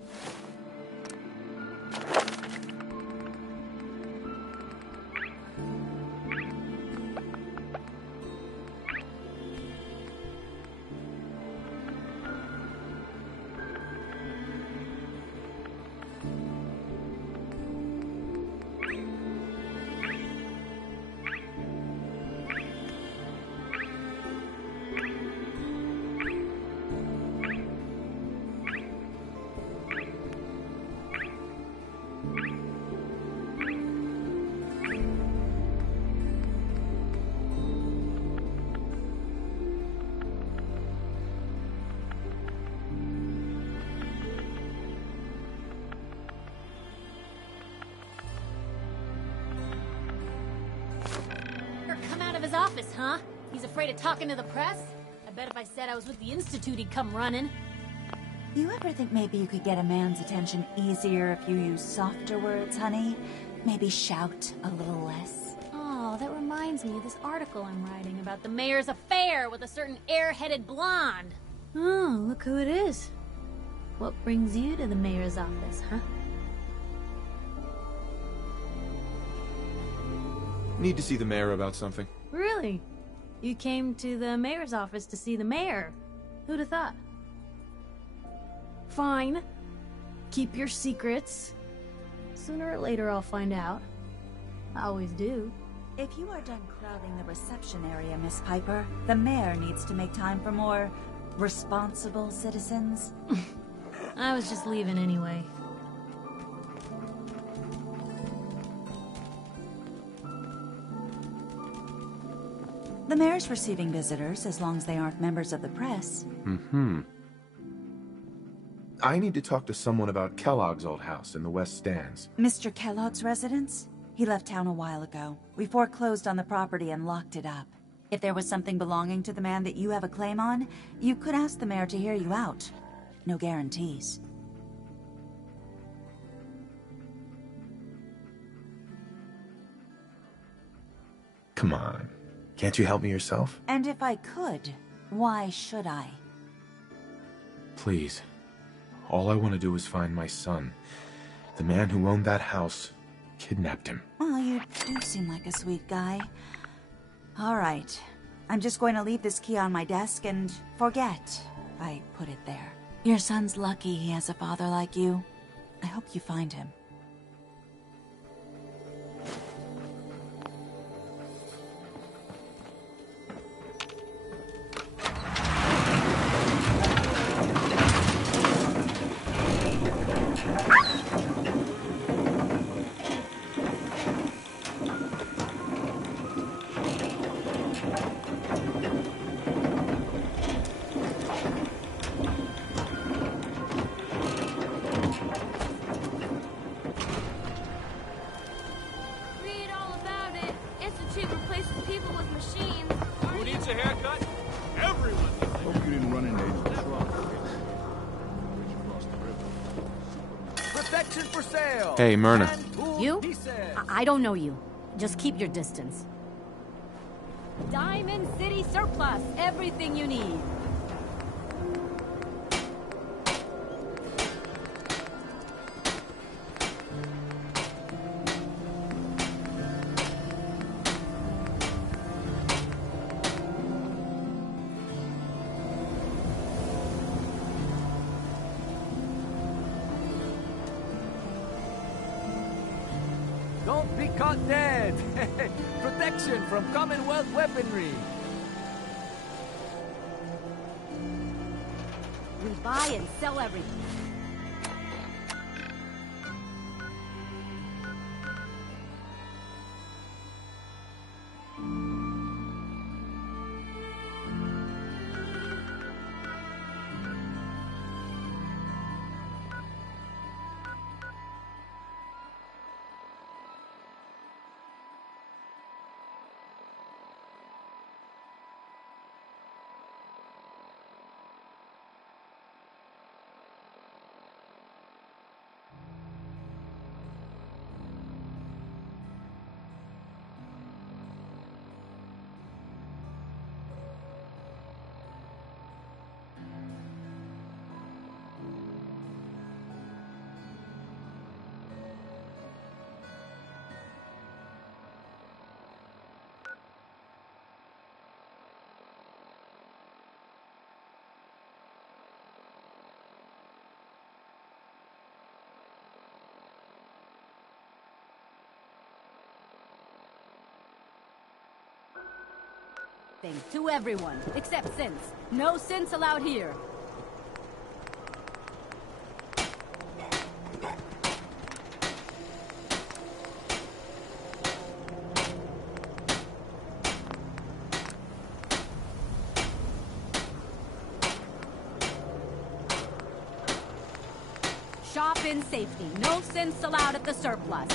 come out of his office, huh? He's afraid of talking to the press? I bet if I said I was with the Institute, he'd come running. You ever think maybe you could get a man's attention easier if you use softer words, honey? Maybe shout a little less? Oh, that reminds me of this article I'm writing about the mayor's affair with a certain air-headed blonde. Oh, look who it is. What brings you to the mayor's office, huh? Need to see the mayor about something. Really? You came to the mayor's office to see the mayor? Who'd have thought? Fine. Keep your secrets. Sooner or later I'll find out. I always do. If you are done crowding the reception area, Miss Piper, the mayor needs to make time for more responsible citizens. I was just leaving anyway. The mayor's receiving visitors as long as they aren't members of the press. I need to talk to someone about Kellogg's old house in the West Stands. Mr. Kellogg's residence? He left town a while ago. We foreclosed on the property and locked it up. If there was something belonging to the man that you have a claim on, you could ask the mayor to hear you out. No guarantees. Come on. Can't you help me yourself? And if I could, why should I? Please. All I want to do is find my son. The man who owned that house kidnapped him. Well, you do seem like a sweet guy. All right. I'm just going to leave this key on my desk and forget I put it there. Your son's lucky he has a father like you. I hope you find him. sale. Hey, Myrna. You? I don't know you. Just keep your distance. Diamond City Surplus. Everything you need. Don't be caught dead. Protection from Commonwealth weaponry. We buy and sell everything. To everyone, except synths. No synths allowed here. Shop in safety. No synths allowed at the surplus.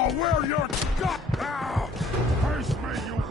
I'll wear your gut now! Face me, you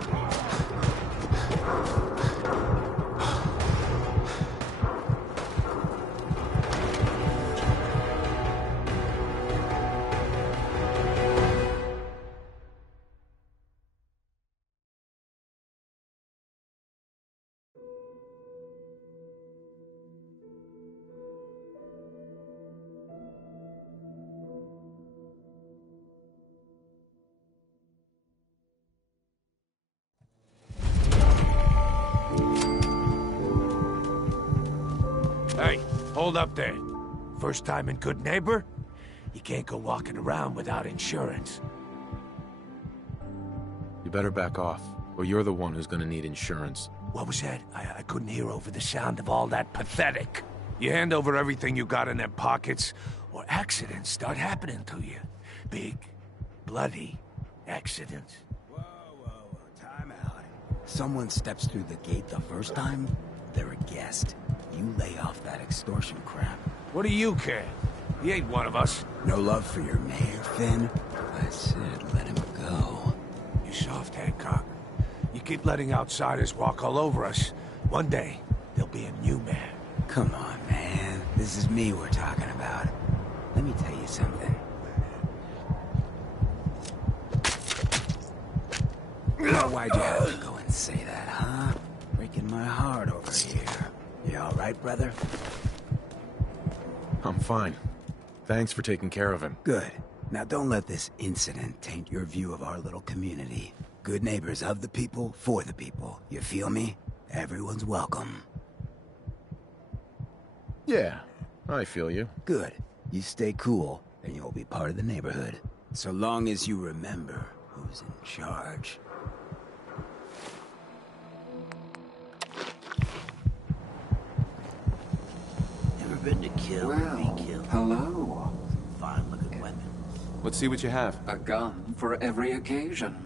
Hey, hold up there. First time in Good Neighbor? You can't go walking around without insurance. You better back off, or you're the one who's gonna need insurance. What was that? I couldn't hear over the sound of all that pathetic. You hand over everything you got in them pockets, or accidents start happening to you. Big, bloody accidents. Time out. Someone steps through the gate the first time, they're a guest. You lay off that extortion crap. What do you care? He ain't one of us. No love for your mayor, Finn? I said let him go. You soft, Hancock. You keep letting outsiders walk all over us. One day, there'll be a new man. Come on, man. This is me we're talking about. Let me tell you something. Why'd you have to go and say that, huh? Breaking my heart over here. You all right, brother? I'm fine. Thanks for taking care of him. Good. Now don't let this incident taint your view of our little community. Good neighbors of the people, for the people. You feel me? Everyone's welcome. Yeah, I feel you. Good. You stay cool, and you'll be part of the neighborhood. So long as you remember who's in charge. Never been to kill or be killed. Hello. Fine-looking weapon. Let's see what you have. A gun for every occasion.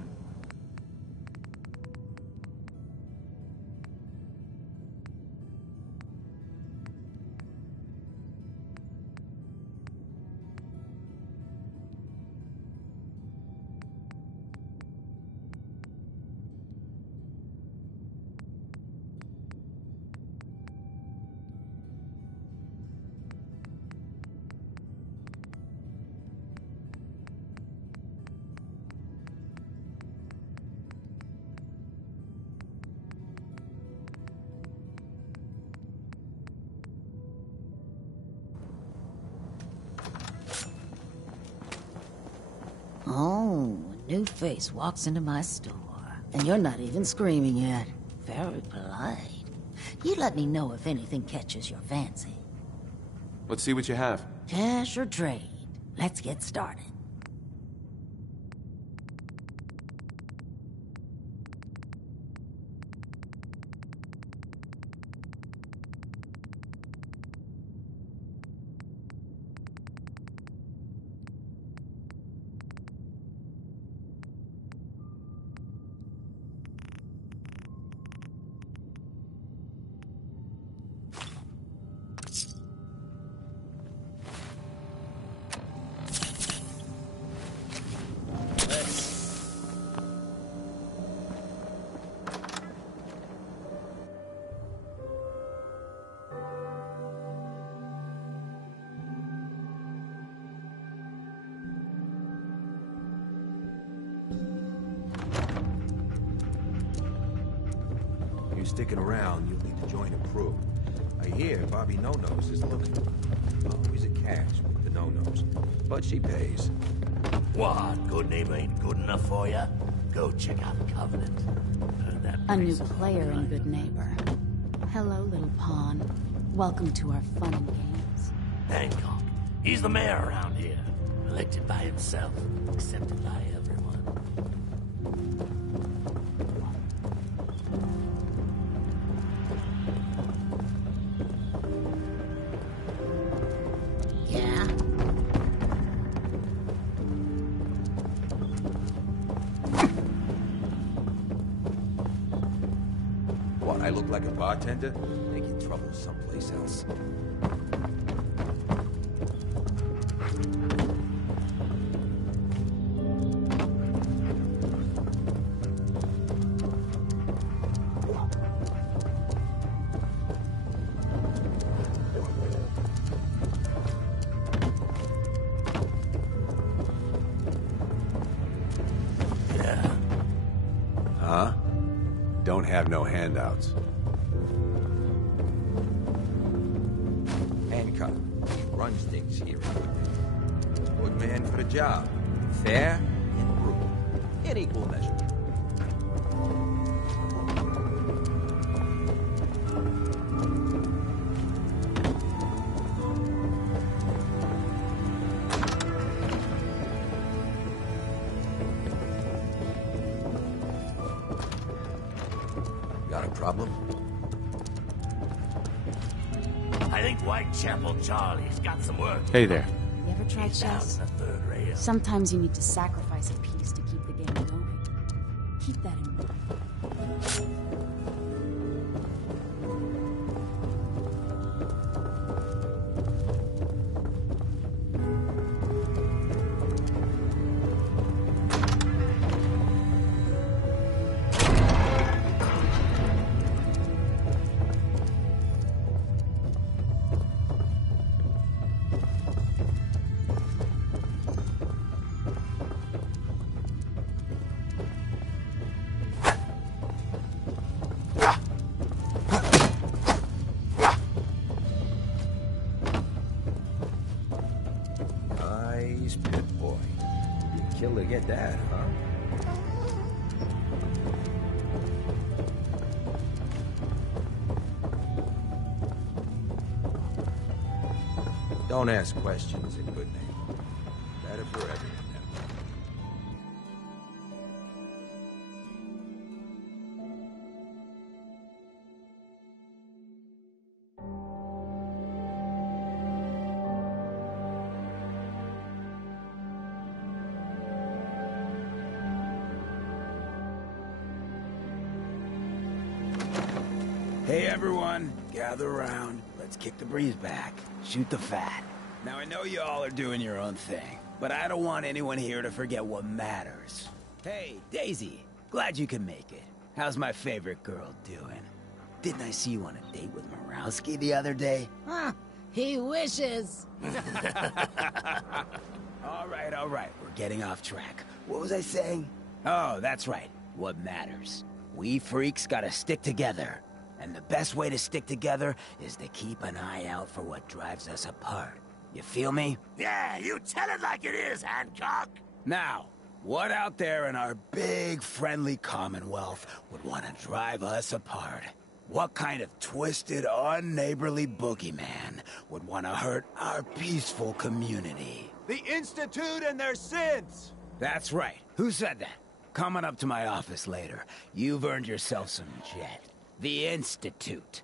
Oh, a new face walks into my store. And you're not even screaming yet. Very polite. You let me know if anything catches your fancy. Let's see what you have. Cash or trade? Let's get started. You're sticking around, you'll need to join a crew. I hear Bobby No-Nose is looking. Always a catch with the No-Nose, but she pays. What? Good neighbor ain't good enough for ya? Go check out Covenant. Heard that A new place is player in right. Good Neighbor. Hello, little pawn. Welcome to our fun and games. Hancock. He's the mayor around here. Elected by himself, accepted by everyone. Yeah? What, I look like a bartender? Make you trouble someplace else. Huh? Don't have no handouts. Hancock. He runs things here. Good man for the job. Fair and brutal. In equal measure. Got a problem? I think Whitechapel Charlie's got some work. Hey there. You ever tried chess? Sometimes you need to sacrifice a piece to keep the game going. Keep that in mind. Nice pit boy. You'd kill to get that, huh? Don't ask questions in good name. Better for everyone. Hey everyone, gather around. Let's kick the breeze back. Shoot the fat. Now I know you all are doing your own thing, but I don't want anyone here to forget what matters. Hey, Daisy, glad you can make it. How's my favorite girl doing? Didn't I see you on a date with Morowski the other day? Huh, he wishes. All right, we're getting off track. What was I saying? Oh, that's right, what matters. We freaks gotta stick together. And the best way to stick together is to keep an eye out for what drives us apart. You feel me? Yeah, you tell it like it is, Hancock. Now, what out there in our big, friendly Commonwealth would want to drive us apart? What kind of twisted, unneighborly boogeyman would want to hurt our peaceful community? The Institute and their sins! That's right. Who said that? Coming up to my office later. You've earned yourself some jet. The Institute.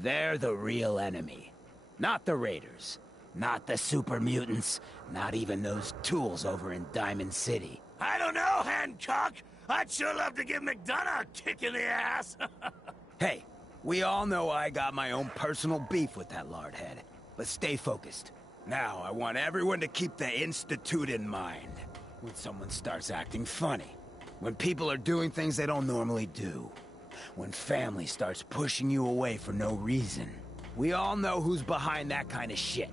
They're the real enemy. Not the Raiders. Not the super mutants. Not even those tools over in Diamond City. I don't know, Hancock. I'd sure love to give McDonough a kick in the ass. Hey, we all know I got my own personal beef with that lardhead. But stay focused. Now, I want everyone to keep the Institute in mind. When someone starts acting funny. When people are doing things they don't normally do. When family starts pushing you away for no reason. We all know who's behind that kind of shit.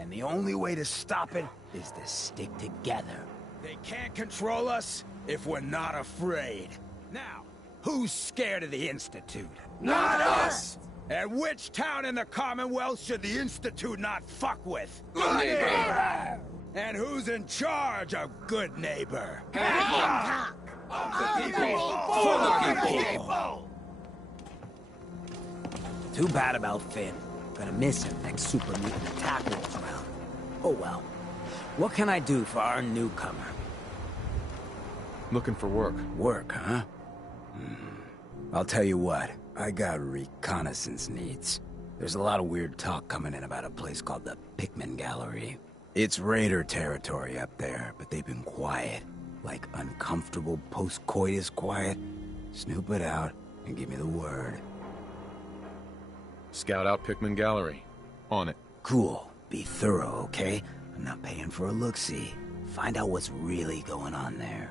And the only way to stop it is to stick together. They can't control us if we're not afraid. Now, who's scared of the Institute? Not us! And which town in the Commonwealth should the Institute not fuck with? Good neighbor! And who's in charge of good neighbor? Hancock! Of the people! For the people! Too bad about Finn. Gonna miss him next super mutant attack rolls around. Oh well. What can I do for our newcomer? Looking for work. Work, huh? I'll tell you what. I got reconnaissance needs. There's a lot of weird talk coming in about a place called the Pickman Gallery. It's Raider territory up there, but they've been quiet. Like uncomfortable post-coitus quiet. Snoop it out and give me the word. Scout out Pickman Gallery. On it. Cool. Be thorough, okay? I'm not paying for a look-see. Find out what's really going on there.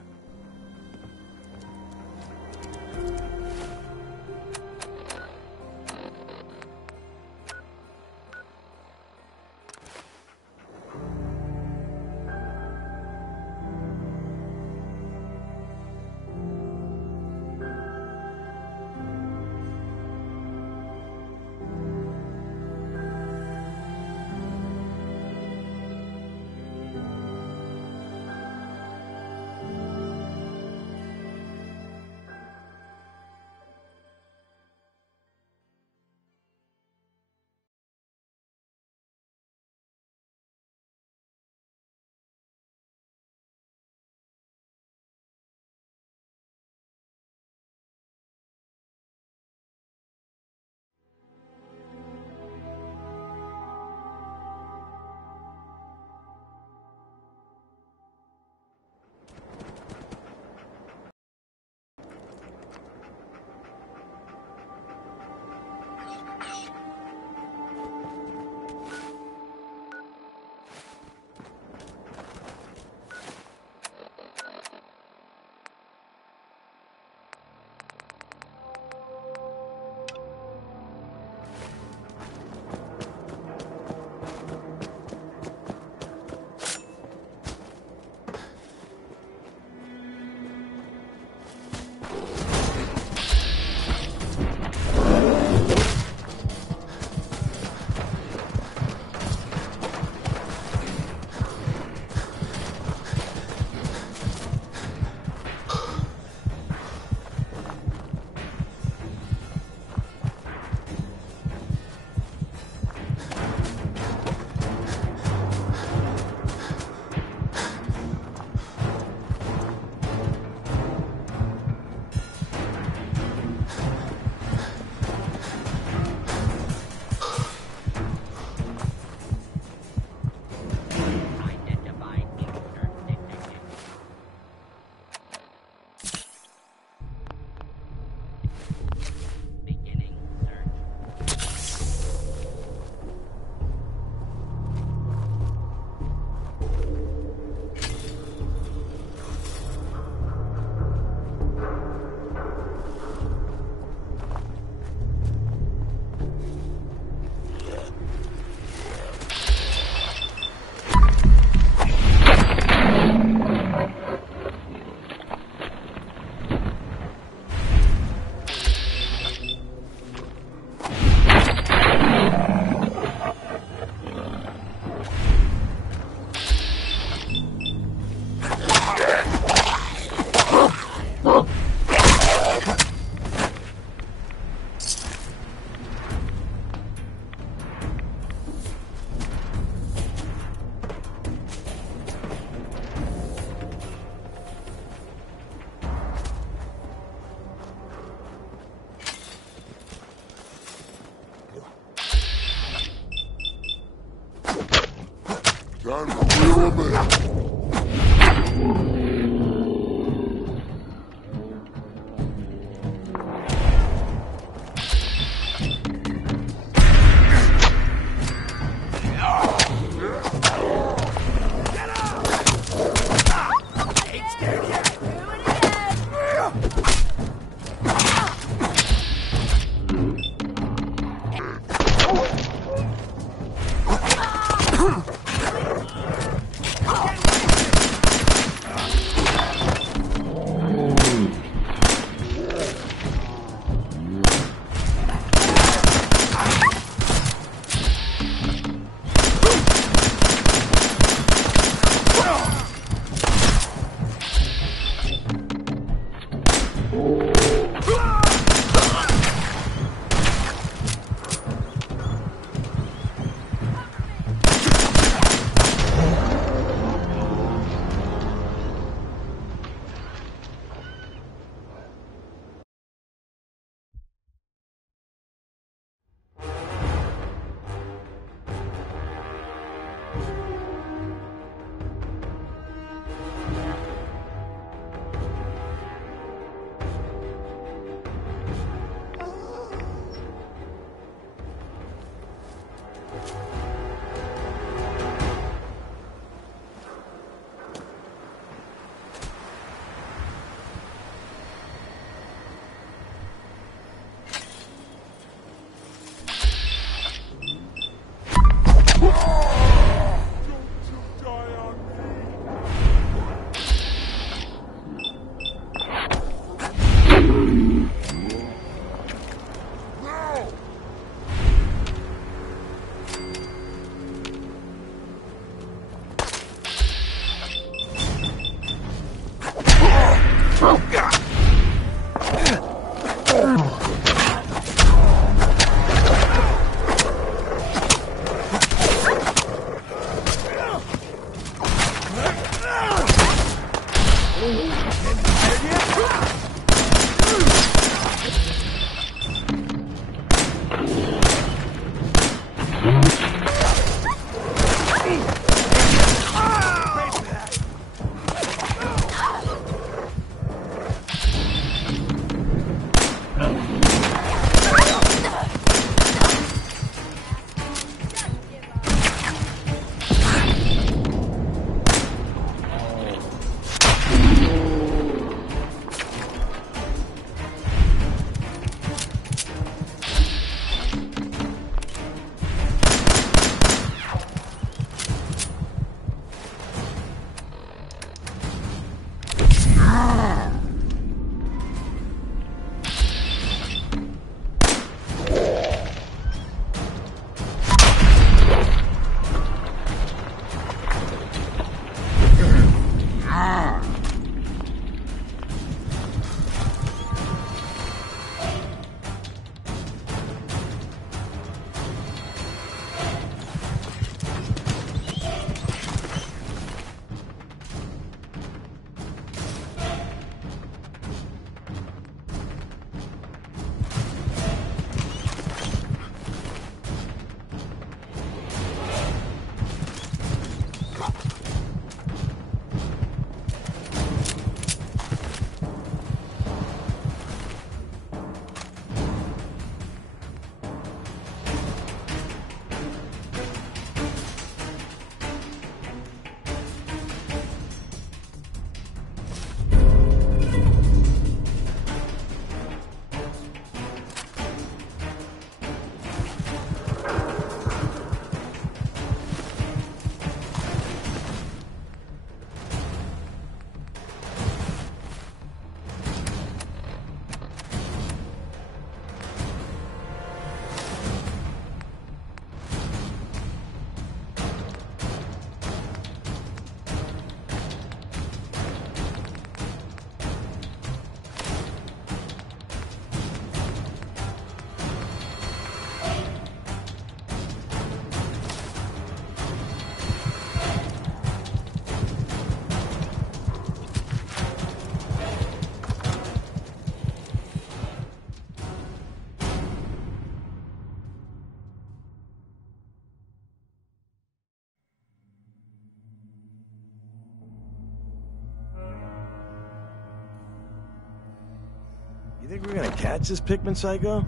You think we're gonna catch this Pickman psycho?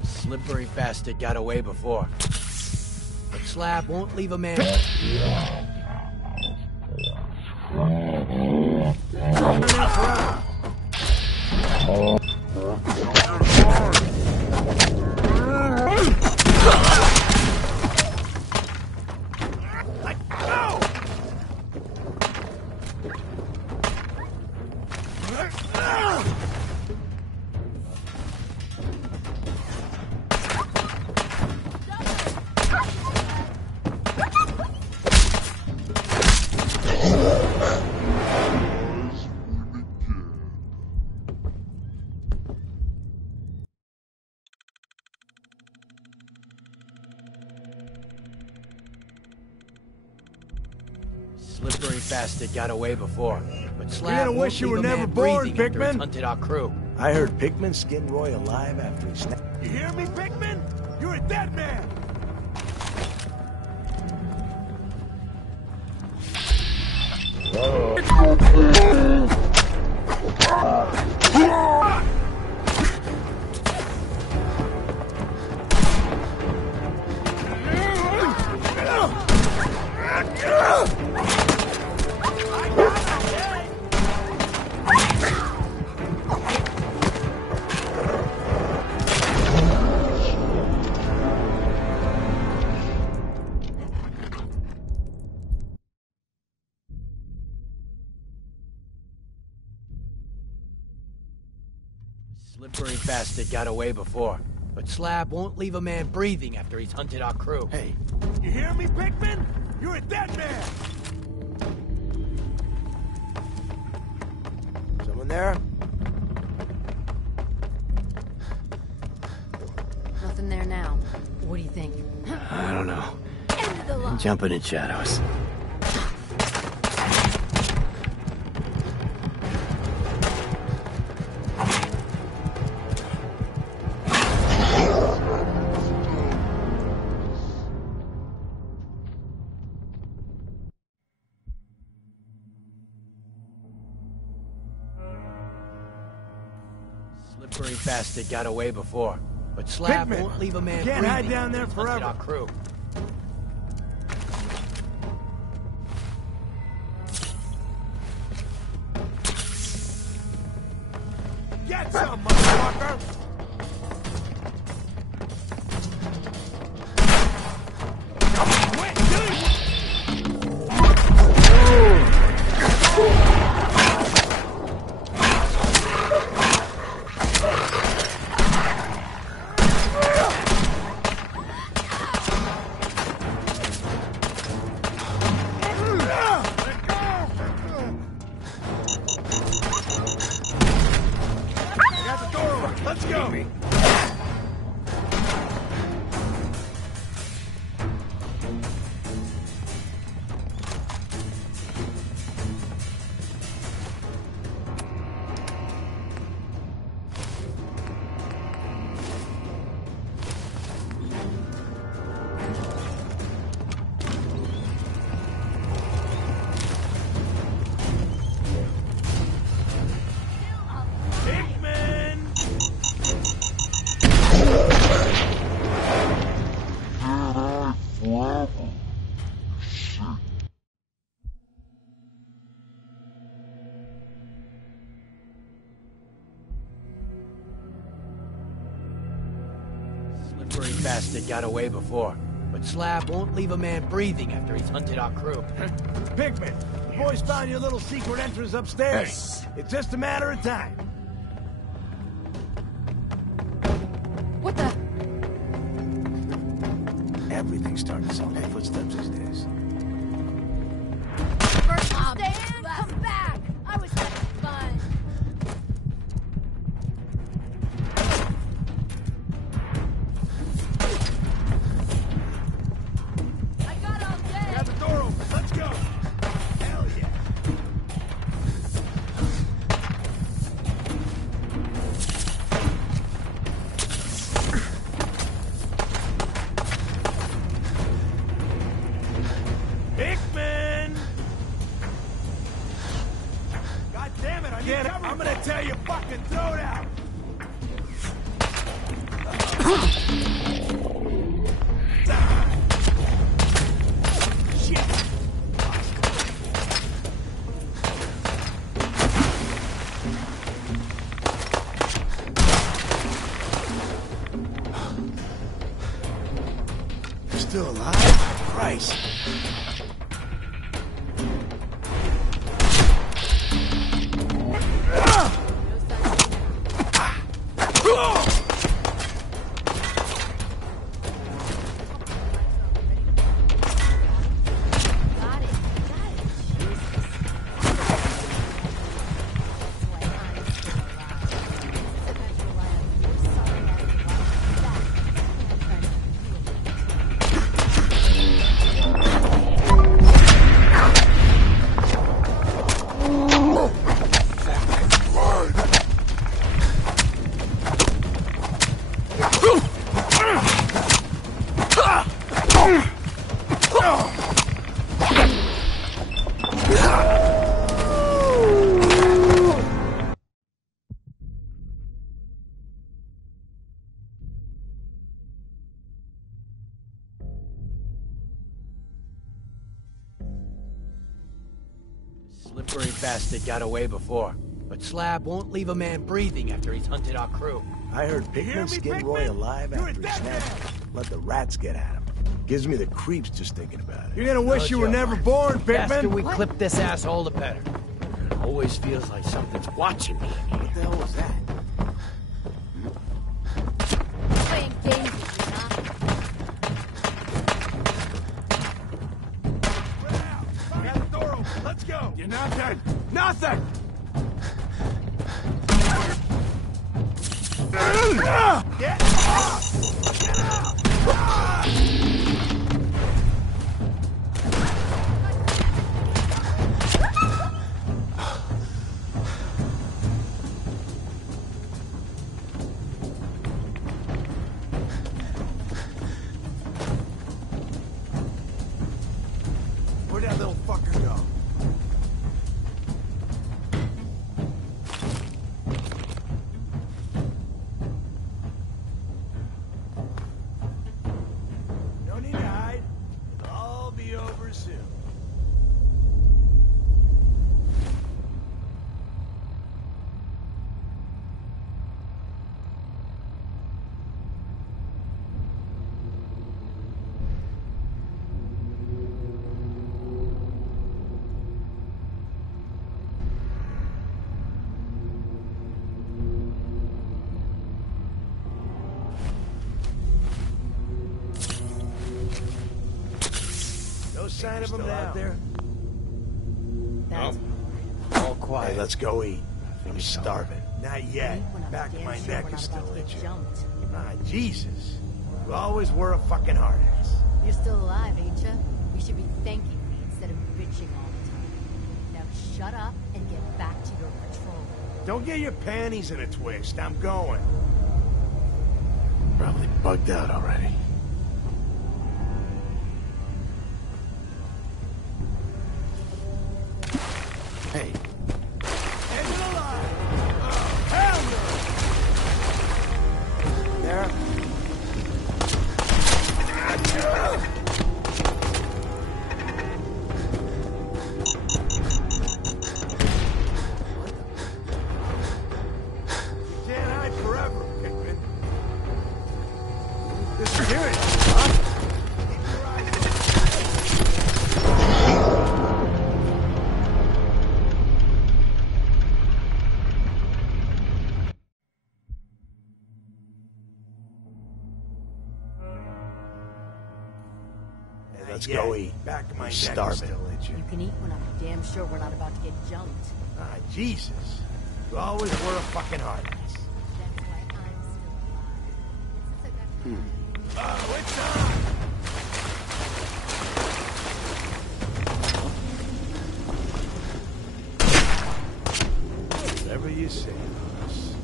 The slippery bastard got away before. But Slab won't leave a man... Slippery bastard got away before. But Slab You're gonna won't wish you leave were a never man born, breathing after he's Pickman. hunted our crew. I heard Pickman skinned Roy alive after he snapped. You hear me, Pickman? You're a dead man! Slippery bastard got away before. But Slab won't leave a man breathing after he's hunted our crew. Hey, You hear me, Pickman? You're a dead man! Someone there? Nothing there now. What do you think? I don't know. End of the line. Jumping in shadows. Slippery bastard got away before. But Slap Pickman, won't leave a man can't hide breathing down there until he's hunted forever. our crew. Get some, motherfucker! Let's go! Slippery bastard got away before. But Slap won't leave a man breathing after he's hunted our crew. Pickman, the boys found your little secret entrance upstairs. It's just a matter of time. What the? Everything starting to sound like footsteps these days. First stand, come back! I was having fun. I got all day! Got the door open, let's go! Hell yeah! Pickman! God damn it, I need cover. I'm gonna tear your fucking throat out! Shit! Still alive? Christ! Slippery bastard got away before. But Slab won't leave a man breathing after he's hunted our crew. I heard Pickman skinned Roy alive after he snapped him. Let the rats get at him. Gives me the creeps just thinking about it. You're gonna wish you were never born, The faster Pickman! we clip this asshole, the better. It always feels like something's watching me. What the hell was that? Playing games with you, huh? You're nothing! Nothing! Get off! Where'd that little fucker go? No need to hide. It'll all be over soon. No sign of him out there? No. All quiet. Hey, let's go eat. I'm starving. Not yet. Back of my neck is still itching. Ah, Jesus. You always were a fucking hard ass. You're still alive, ain't you? You should be thanking me instead of bitching all the time. Now shut up and get back to your patrol. Don't get your panties in a twist. I'm going. Probably bugged out already. Hey. End of the line! Oh, hell no! There. You can't hide forever, Pickman. Disappearing, huh? Keep your eyes Hey, let's go eat. Back of my neck is starving. still itching. You can eat when I'm damn sure we're not about to get jumped. Ah, Jesus. You always were a fucking hard ass. Oh, it's on! Whatever you say, boss.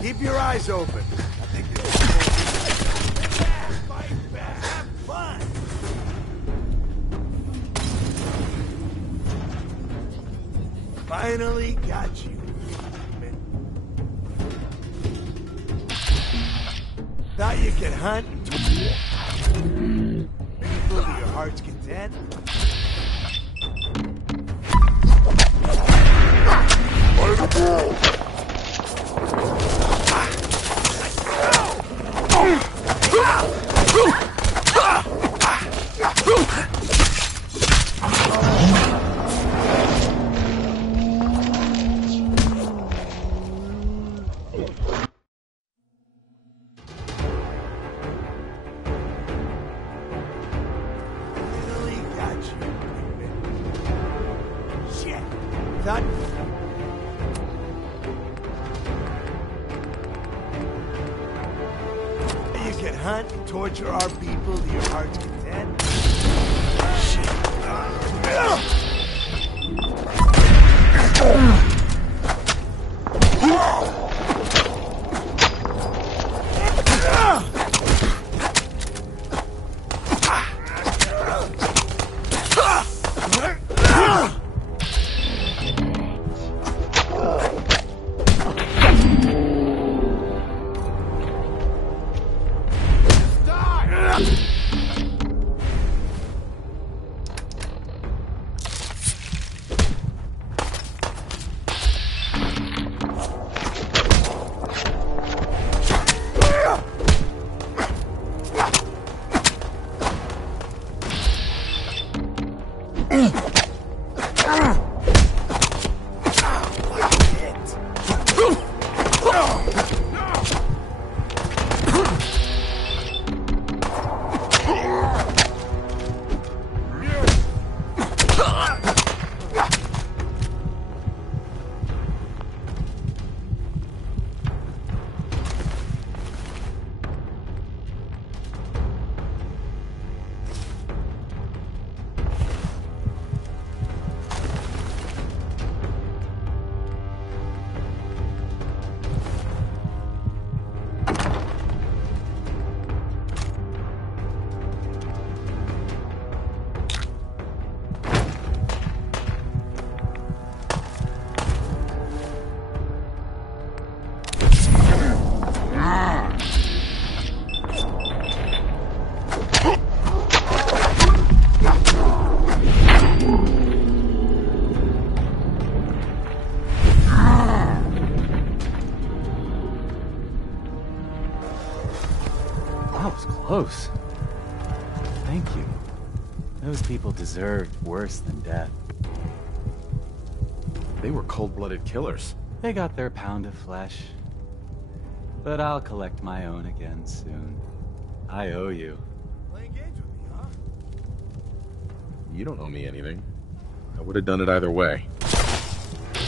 Keep your eyes open. I think this is fight back. Have fun. Finally got you. Thought you could hunt. Maybe fool to your heart's content. By the ball. Finally got you. Shit. Thought. You can hunt and torture our people to your heart's content. Shit. close. Thank you. Those people deserved worse than death. They were cold-blooded killers. They got their pound of flesh. But I'll collect my own again soon. I owe you. Playing games with me, huh? You don't owe me anything. I would have done it either way.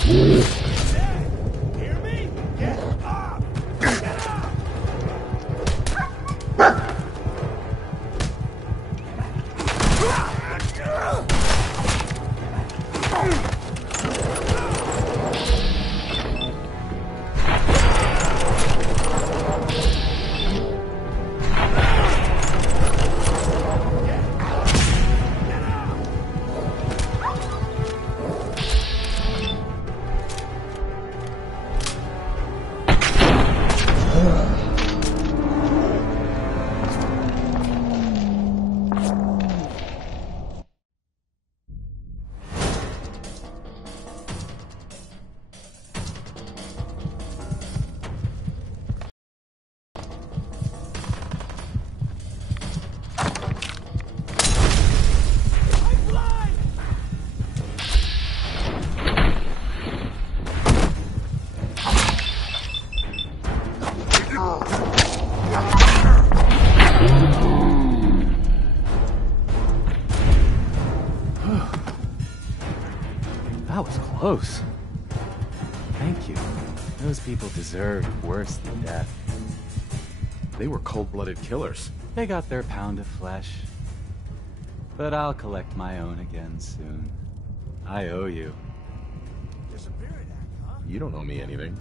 Hear me? Get up! Get up! That was close. Thank you. Those people deserved worse than death. They were cold-blooded killers. They got their pound of flesh. But I'll collect my own again soon. I owe you. Disappearing act, huh? You don't owe me anything.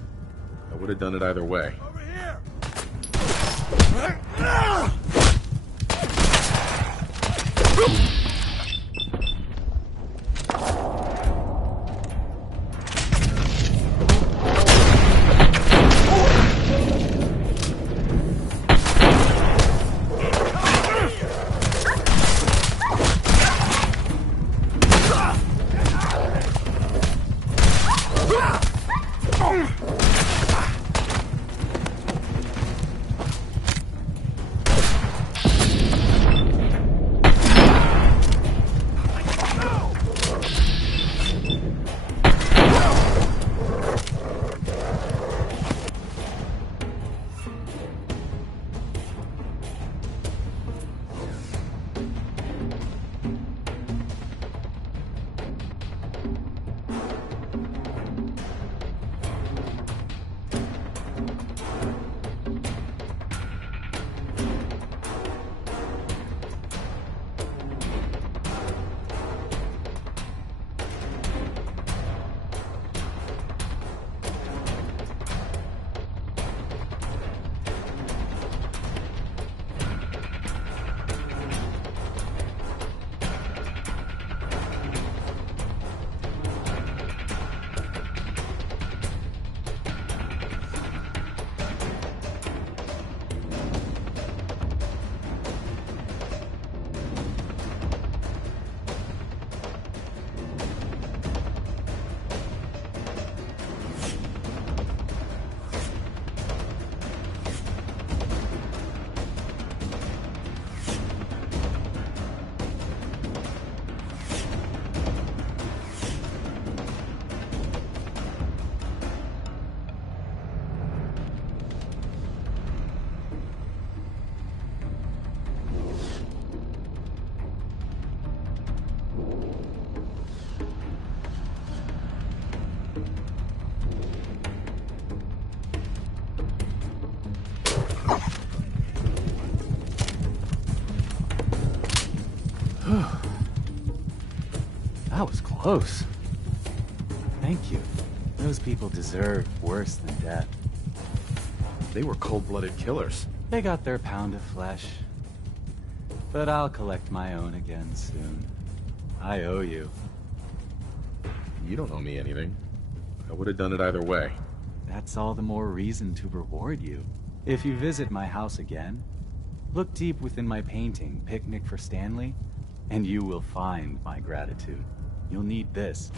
I would have done it either way. Over here! That was close. Thank you. Those people deserved worse than death. They were cold-blooded killers. They got their pound of flesh. But I'll collect my own again soon. I owe you. You don't owe me anything. I would have done it either way. That's all the more reason to reward you. If you visit my house again, look deep within my painting, Picnic for Stanley, and you will find my gratitude. You'll need this.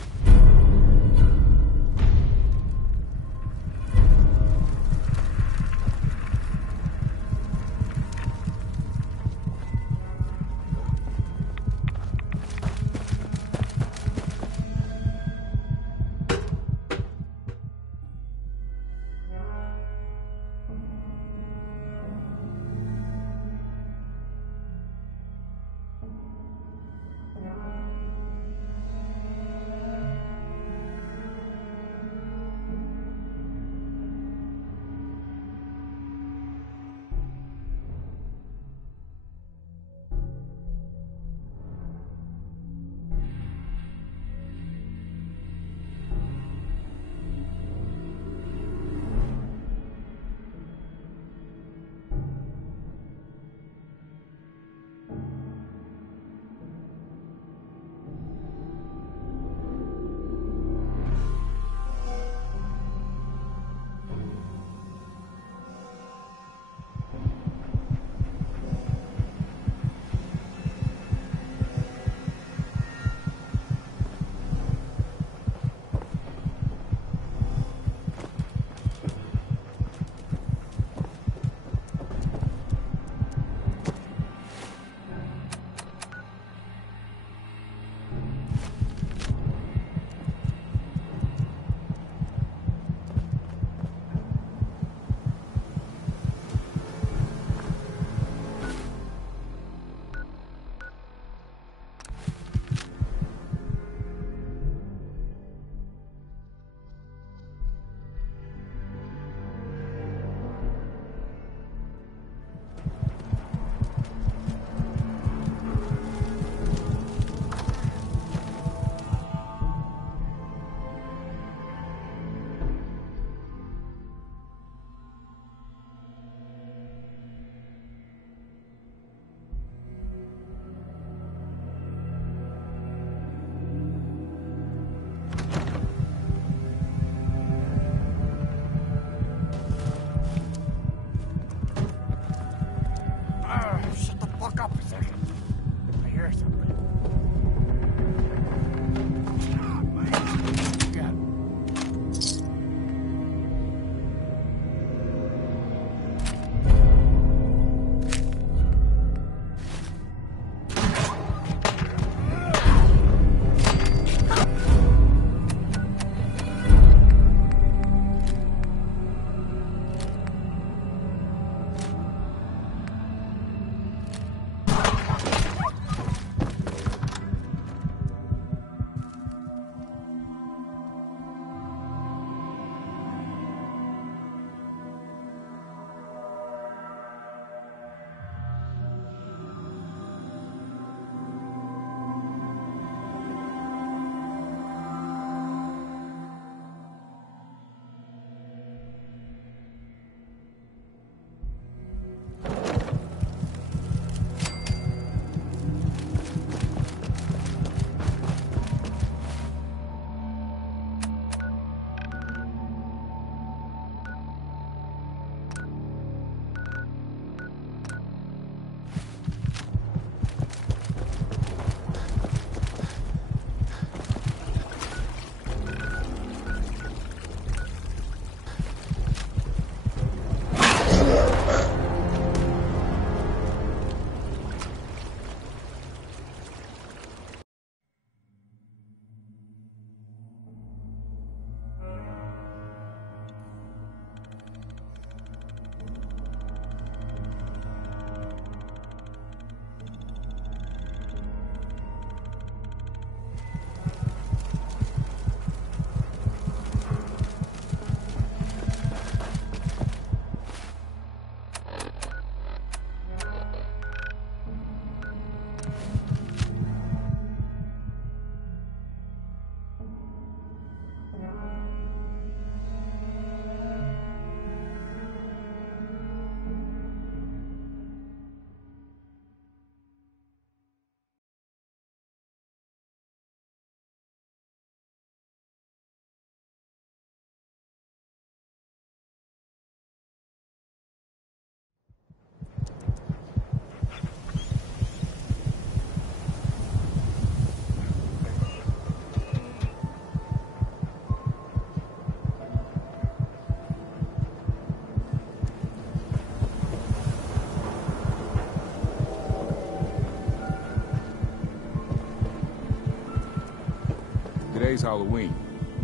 Today's Halloween.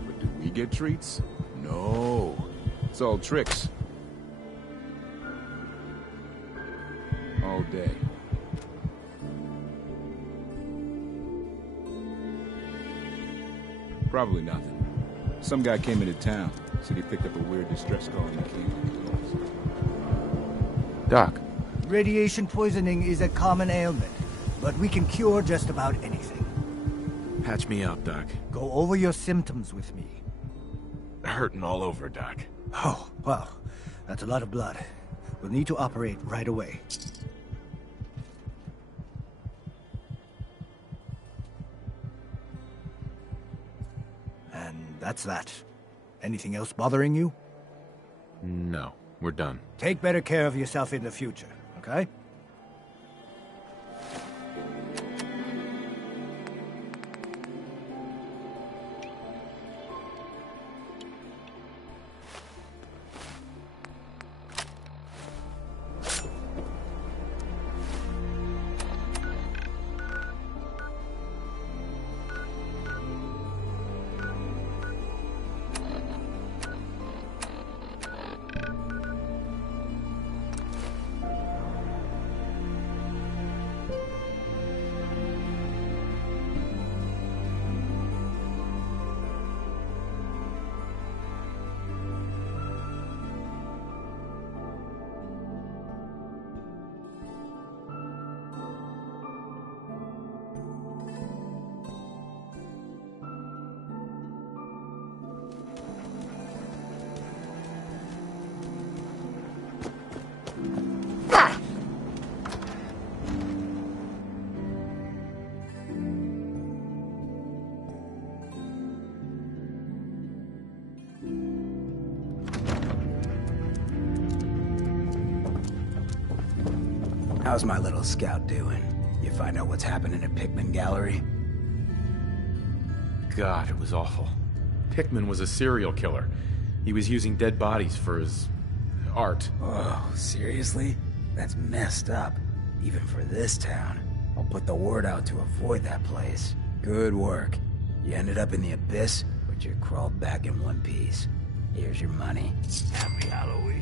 But do we get treats? No. It's all tricks. All day. Probably nothing. Some guy came into town, said he picked up a weird distress call in the key. Doc. Radiation poisoning is a common ailment, but we can cure just about anything. Patch me up, Doc. Go over your symptoms with me. Hurting all over, Doc. Oh, well, that's a lot of blood. We'll need to operate right away. And that's that. Anything else bothering you? No, we're done. Take better care of yourself in the future, okay? How's my little scout doing? You find out what's happening at Pickman Gallery? God, it was awful. Pickman was a serial killer. He was using dead bodies for his art. Oh, seriously? That's messed up. Even for this town. I'll put the word out to avoid that place. Good work. You ended up in the abyss, but you crawled back in one piece. Here's your money. Happy Halloween.